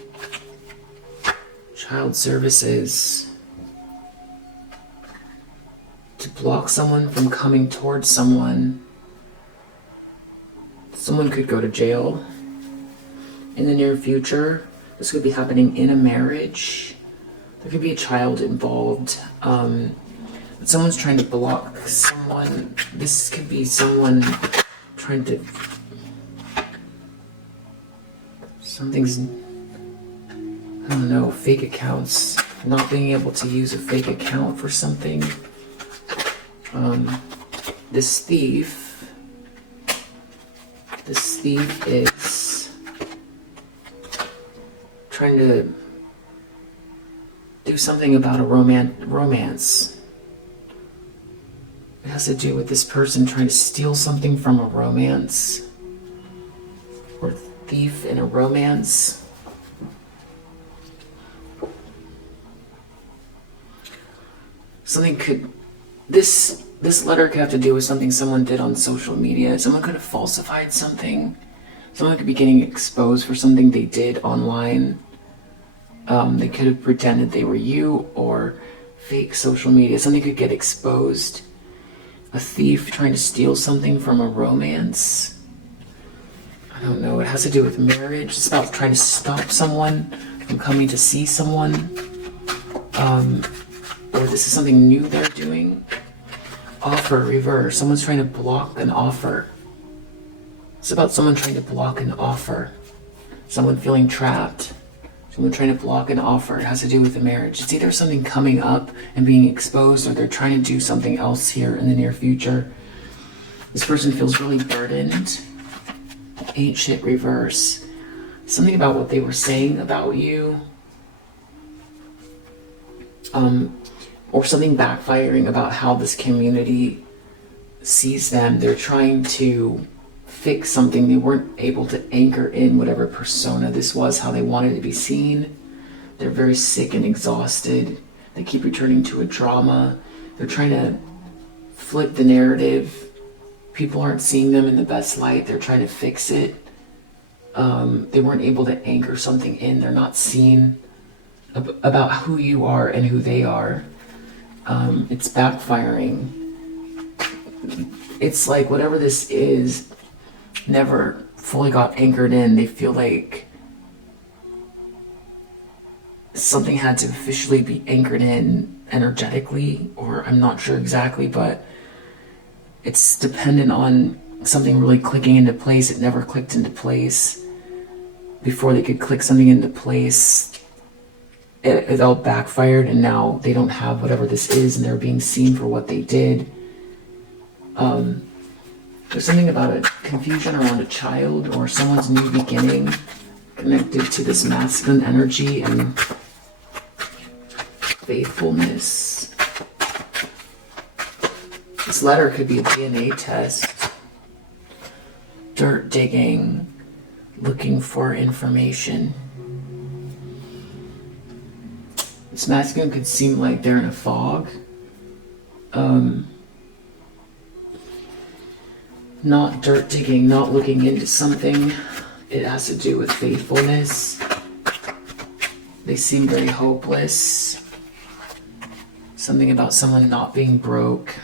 Child services. To block someone from coming towards someone. Someone could go to jail. In the near future, this could be happening in a marriage. There could be a child involved. But someone's trying to block someone. This could be someone trying to... Something's... I don't know, fake accounts. Not being able to use a fake account for something. This thief is trying to do something about a romance. It has to do with this person trying to steal something from a romance. Or thief in a romance. Something could... This letter could have to do with something someone did on social media. Someone could have falsified something. Someone could be getting exposed for something they did online. They could have pretended they were you, or fake social media. Something could get exposed. A thief trying to steal something from a romance. I don't know. It has to do with marriage. It's about trying to stop someone from coming to see someone. Or this is something new they're doing. Offer, reverse. Someone's trying to block an offer. It's about someone trying to block an offer. Someone feeling trapped. Someone trying to block an offer. It has to do with the marriage. It's either something coming up and being exposed, or they're trying to do something else here in the near future. This person feels really burdened. Ain't shit, reverse. Something about what they were saying about you. Or something backfiring about how this community sees them. They're trying to fix something. They weren't able to anchor in whatever persona this was, how they wanted to be seen. They're very sick and exhausted. They keep returning to a drama. They're trying to flip the narrative. People aren't seeing them in the best light. They're trying to fix it. They weren't able to anchor something in. They're not seen about who you are and who they are. It's backfiring. It's like whatever this is never fully got anchored in. They feel like something had to officially be anchored in energetically, or I'm not sure exactly, but it's dependent on something really clicking into place. It never clicked into place. Before they could click something into place, it all backfired, and now they don't have whatever this is, and they're being seen for what they did. There's something about a confusion around a child or someone's new beginning connected to this masculine energy and faithfulness. This letter could be a DNA test. Dirt digging, looking for information. This masculine could seem like they're in a fog. Not dirt digging, not looking into something. It has to do with faithfulness. They seem very hopeless. Something about someone not being broke.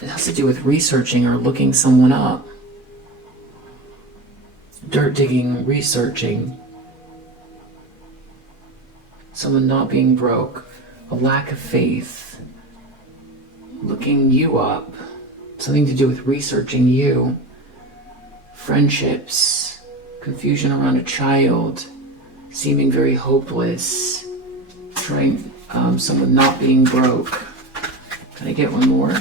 It has to do with researching or looking someone up. Dirt digging, researching. Someone not being broke. A lack of faith. Looking you up. Something to do with researching you. Friendships. Confusion around a child. Seeming very hopeless. Trying, someone not being broke. Can I get one more?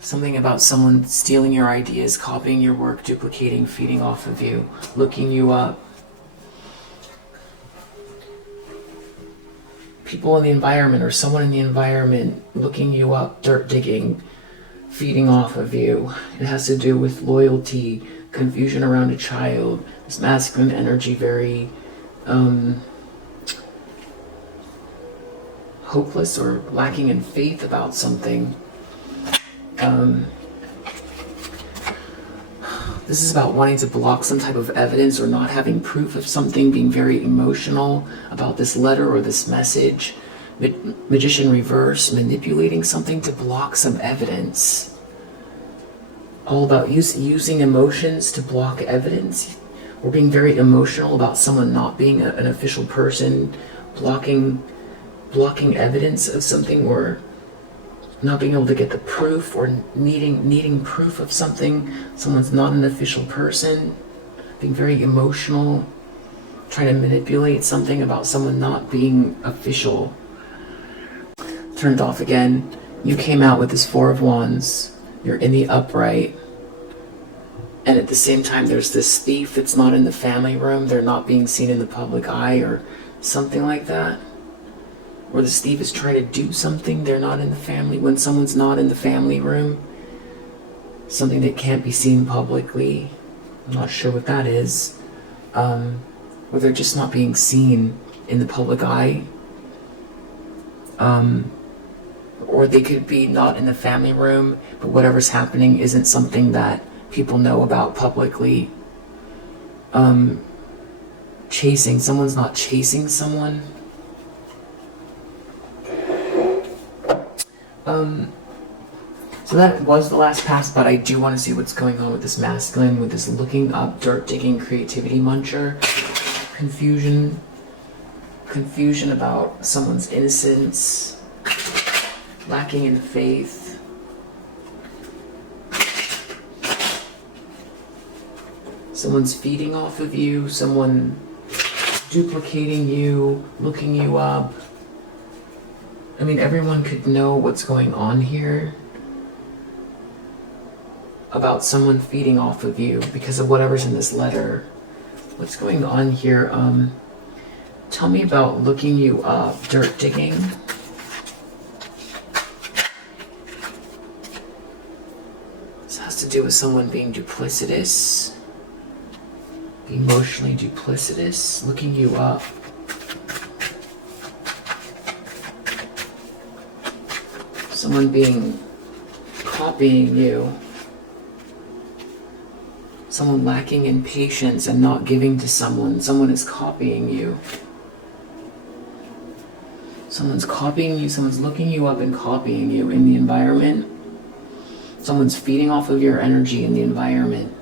Something about someone stealing your ideas, copying your work, duplicating, feeding off of you, looking you up. People in the environment or someone in the environment looking you up, dirt digging, feeding off of you. It has to do with loyalty, confusion around a child. This masculine energy, very hopeless or lacking in faith about something. This is about wanting to block some type of evidence or not having proof of something, being very emotional about this letter or this message. Magician reverse, manipulating something to block some evidence. All about using emotions to block evidence. Or being very emotional about someone not being an official person, blocking evidence of something, or not being able to get the proof, or needing proof of something. Someone's not an official person, being very emotional, trying to manipulate something about someone not being official. Turned off again. You came out with this Four of Wands. You're in the upright. And at the same time, there's this thief that's not in the family room. They're not being seen in the public eye or something like that. Or the thief is trying to do something, they're not in the family. When someone's not in the family room, something that can't be seen publicly, I'm not sure what that is. Or they're just not being seen in the public eye. Or they could be not in the family room, but whatever's happening isn't something that people know about publicly. Chasing, someone's not chasing someone. So that was the last pass, but I do want to see what's going on with this masculine, with this looking up, dirt digging, creativity muncher, confusion about someone's innocence, lacking in faith. Someone's feeding off of you, someone duplicating you, looking you up. I mean, everyone could know what's going on here about someone feeding off of you because of whatever's in this letter. What's going on here? Tell me about looking you up, dirt digging. This has to do with someone being duplicitous, emotionally duplicitous, looking you up. Someone copying you. Someone lacking in patience and not giving to someone. Someone is copying you. Someone's copying you. Someone's looking you up and copying you in the environment. Someone's feeding off of your energy in the environment.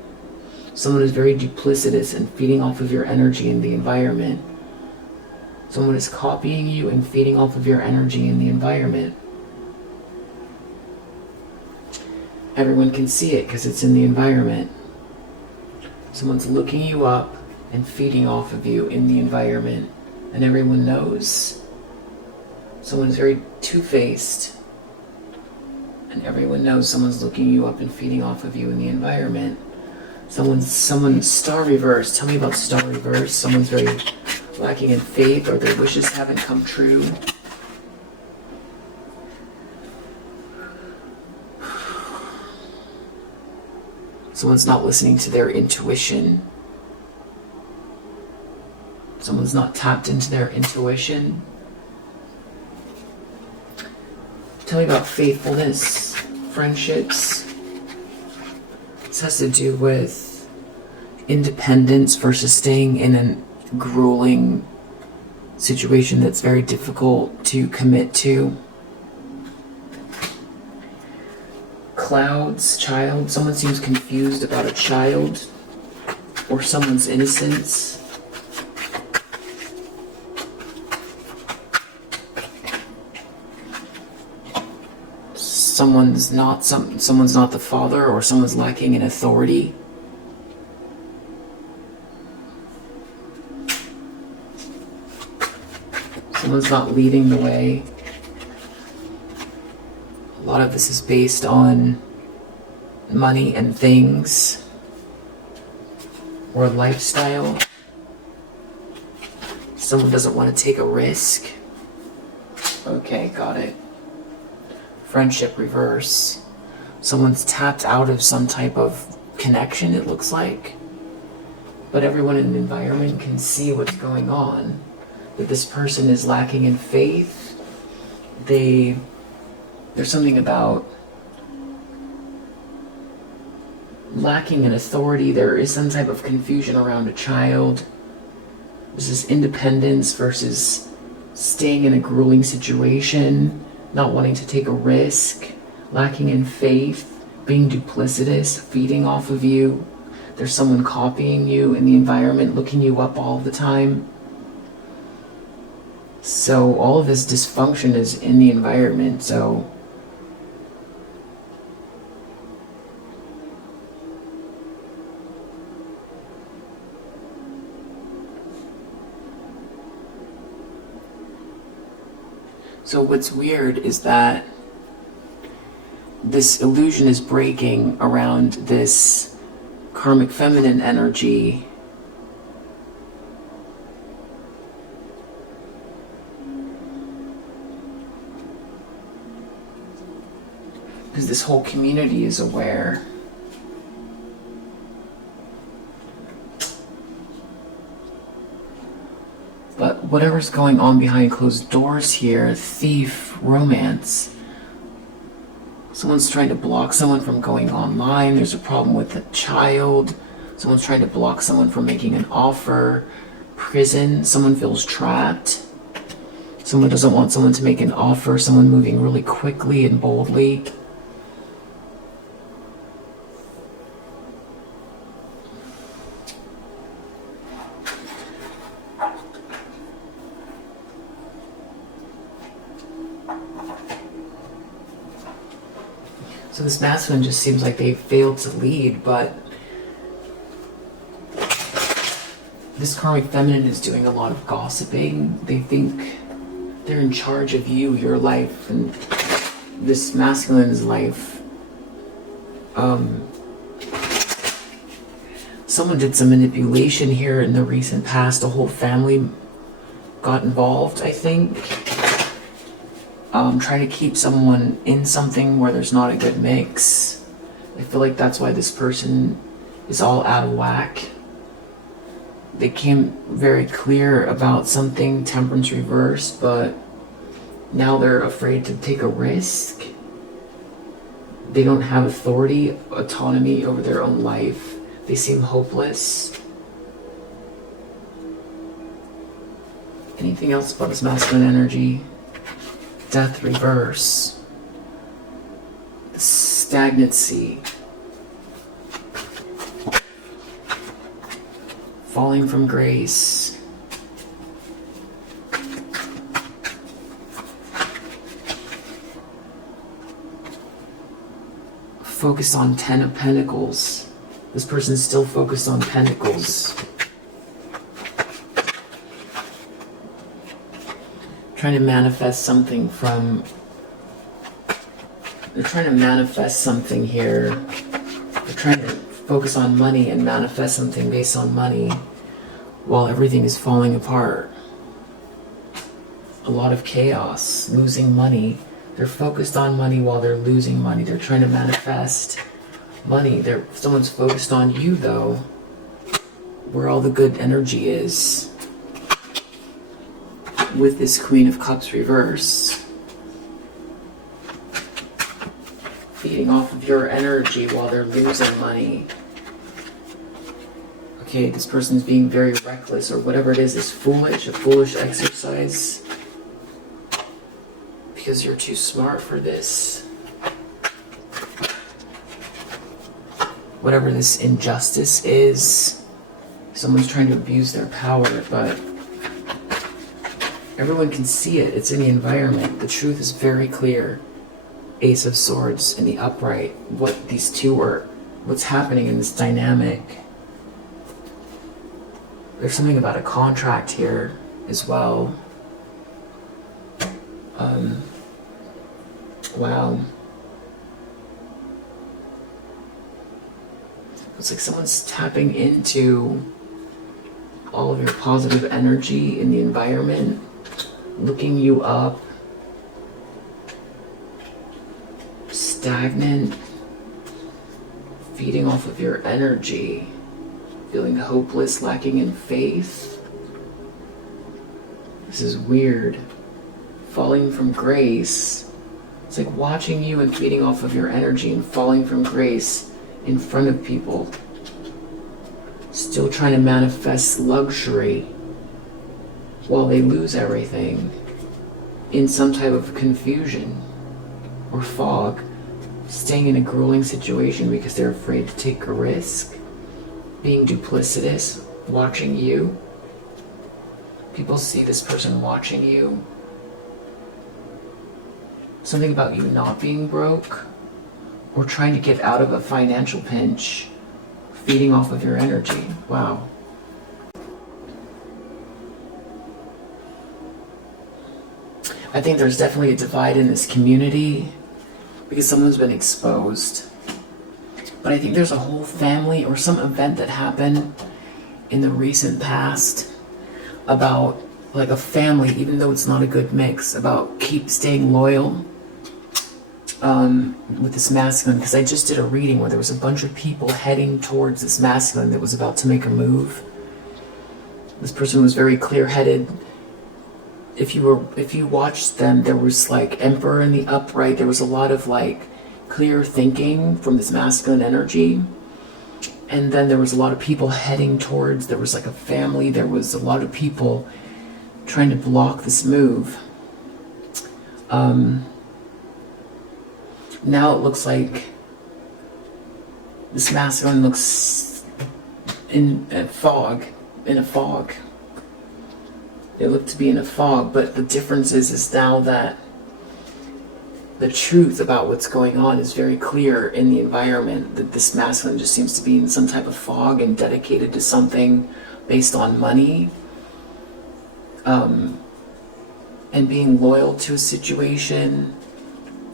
Someone is very duplicitous and feeding off of your energy in the environment. Someone is copying you and feeding off of your energy in the environment. Everyone can see it because it's in the environment. Someone's looking you up and feeding off of you in the environment, and everyone knows. Someone's very two-faced, and everyone knows someone's looking you up and feeding off of you in the environment. Someone's star reverse. Tell me about star reverse. Someone's very lacking in faith, or their wishes haven't come true. Someone's not listening to their intuition. Someone's not tapped into their intuition. Tell me about faithfulness, friendships. This has to do with independence versus staying in a grueling situation that's very difficult to commit to. Clouds, child. Someone seems confused about a child or someone's innocence. Someone's not the father, or someone's lacking in authority. Someone's not leading the way. A lot of this is based on money and things, or lifestyle. Someone doesn't want to take a risk. Okay, got it. Friendship reverse. Someone's tapped out of some type of connection, it looks like. But everyone in the environment can see what's going on. That this person is lacking in faith. There's something about lacking in authority. There is some type of confusion around a child. This is independence versus staying in a grueling situation, not wanting to take a risk, lacking in faith, being duplicitous, feeding off of you. There's someone copying you in the environment, looking you up all the time. So all of this dysfunction is in the environment. So what's weird is that this illusion is breaking around this karmic feminine energy. Because this whole community is aware. But whatever's going on behind closed doors here, thief, romance. Someone's trying to block someone from going online. There's a problem with a child. Someone's trying to block someone from making an offer. Prison. Someone feels trapped. Someone doesn't want someone to make an offer. Someone moving really quickly and boldly. So this masculine just seems like they failed to lead, but this karmic feminine is doing a lot of gossiping. They think they're in charge of you, your life, and this masculine's life. Someone did some manipulation here in the recent past. The whole family got involved, I think. Trying to keep someone in something where there's not a good mix. I feel like that's why this person is all out of whack. They came very clear about something, temperance reversed, but now they're afraid to take a risk. They don't have authority, autonomy over their own life. They seem hopeless. Anything else about this masculine energy? Death reverse. Stagnancy. Falling from grace. Focus on 10 of Pentacles. This person's still focused on Pentacles. Trying to manifest something from... They're trying to manifest something here. They're trying to focus on money and manifest something based on money. while everything is falling apart. A lot of chaos, losing money. They're focused on money while they're losing money. They're trying to manifest money. Someone's focused on you, though, where all the good energy is. With this Queen of Cups reverse. Feeding off of your energy while they're losing money. Okay, this person's being very reckless, or whatever it is foolish, a foolish exercise. Because you're too smart for this. Whatever this injustice is, someone's trying to abuse their power, but everyone can see it. It's in the environment. The truth is very clear. Ace of Swords in the upright. What these two are, what's happening in this dynamic. There's something about a contract here as well. Wow. It's like someone's tapping into all of your positive energy in the environment, looking you up, stagnant, feeding off of your energy, feeling hopeless, lacking in faith. This is weird. Falling from grace. It's like watching you and feeding off of your energy and falling from grace in front of people. Still trying to manifest luxury while they lose everything in some type of confusion or fog, staying in a grueling situation because they're afraid to take a risk, being duplicitous, watching you. People see this person watching you. Something about you not being broke or trying to get out of a financial pinch, feeding off of your energy. Wow. I think there's definitely a divide in this community because someone's been exposed. But I think there's a whole family or some event that happened in the recent past about like a family, even though it's not a good mix, about staying loyal with this masculine. Because I just did a reading where there was a bunch of people heading towards this masculine that was about to make a move. This person was very clear-headed. If you watched them, there was like Emperor in the upright. There was a lot of like clear thinking from this masculine energy. And then there was a lot of people heading towards, there was like a family, there was a lot of people trying to block this move. Now it looks like this masculine looks in a fog. It looked to be in a fog, but the difference is now that the truth about what's going on is very clear in the environment, that this masculine just seems to be in some type of fog and dedicated to something based on money, and being loyal to a situation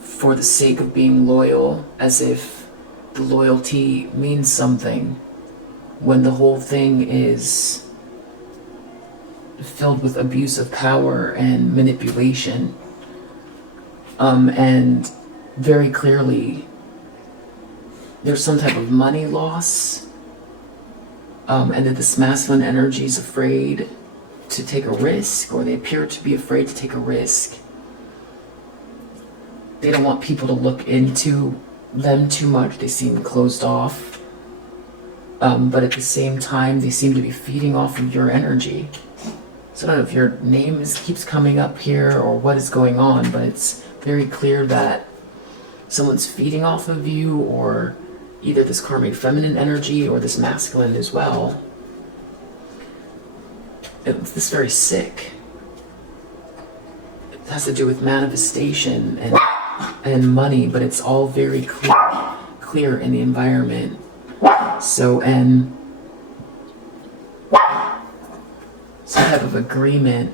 for the sake of being loyal, as if the loyalty means something, when the whole thing is filled with abuse of power and manipulation. And very clearly there's some type of money loss, and that this masculine energy is afraid to take a risk, or they appear to be afraid to take a risk. They don't want people to look into them too much. They seem closed off, but at the same time they seem to be feeding off of your energy. So I don't know if your name keeps coming up here or what is going on, but it's very clear that someone's feeding off of you, or either this karmic feminine energy or this masculine as well. It's this very sick. It has to do with manifestation and money, but it's all very clear in the environment. So, and some type of agreement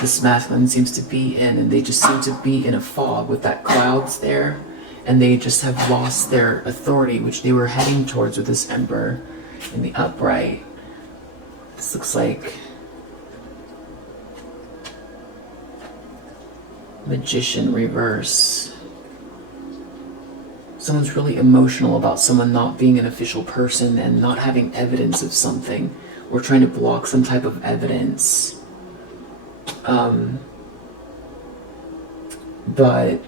this masculine seems to be in, and they just seem to be in a fog with that clouds there, and they just have lost their authority, which they were heading towards with this Emperor in the upright. This looks like Magician reverse. Someone's really emotional about someone not being an official person and not having evidence of something, or trying to block some type of evidence. But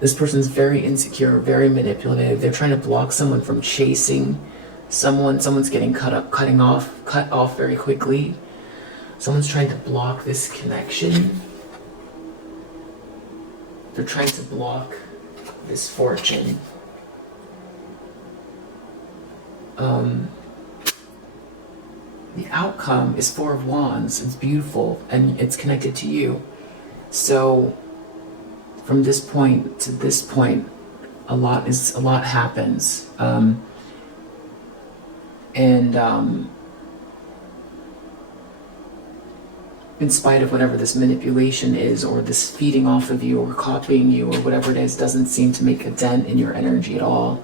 this person's very insecure, very manipulative. They're trying to block someone from chasing someone. Someone's getting cut off very quickly. Someone's trying to block this connection. They're trying to block this fortune. The outcome is Four of Wands. It's beautiful and it's connected to you. So from this point to this point, a lot happens. In spite of whatever this manipulation is, or this feeding off of you, or copying you, or whatever it is, doesn't seem to make a dent in your energy at all,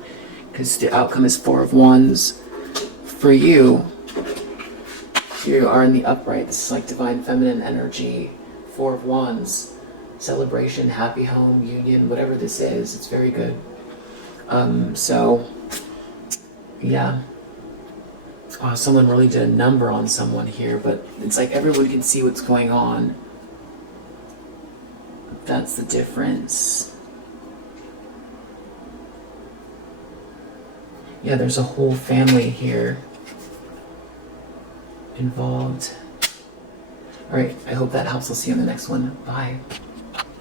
because the outcome is Four of Wands. For you, you are in the upright. This is like divine feminine energy. Four of Wands, celebration, happy home, union, whatever this is, it's very good. So yeah. Someone really did a number on someone here, but it's like everyone can see what's going on. That's the difference. Yeah, there's a whole family here involved. All right, I hope that helps. I'll see you on the next one. Bye.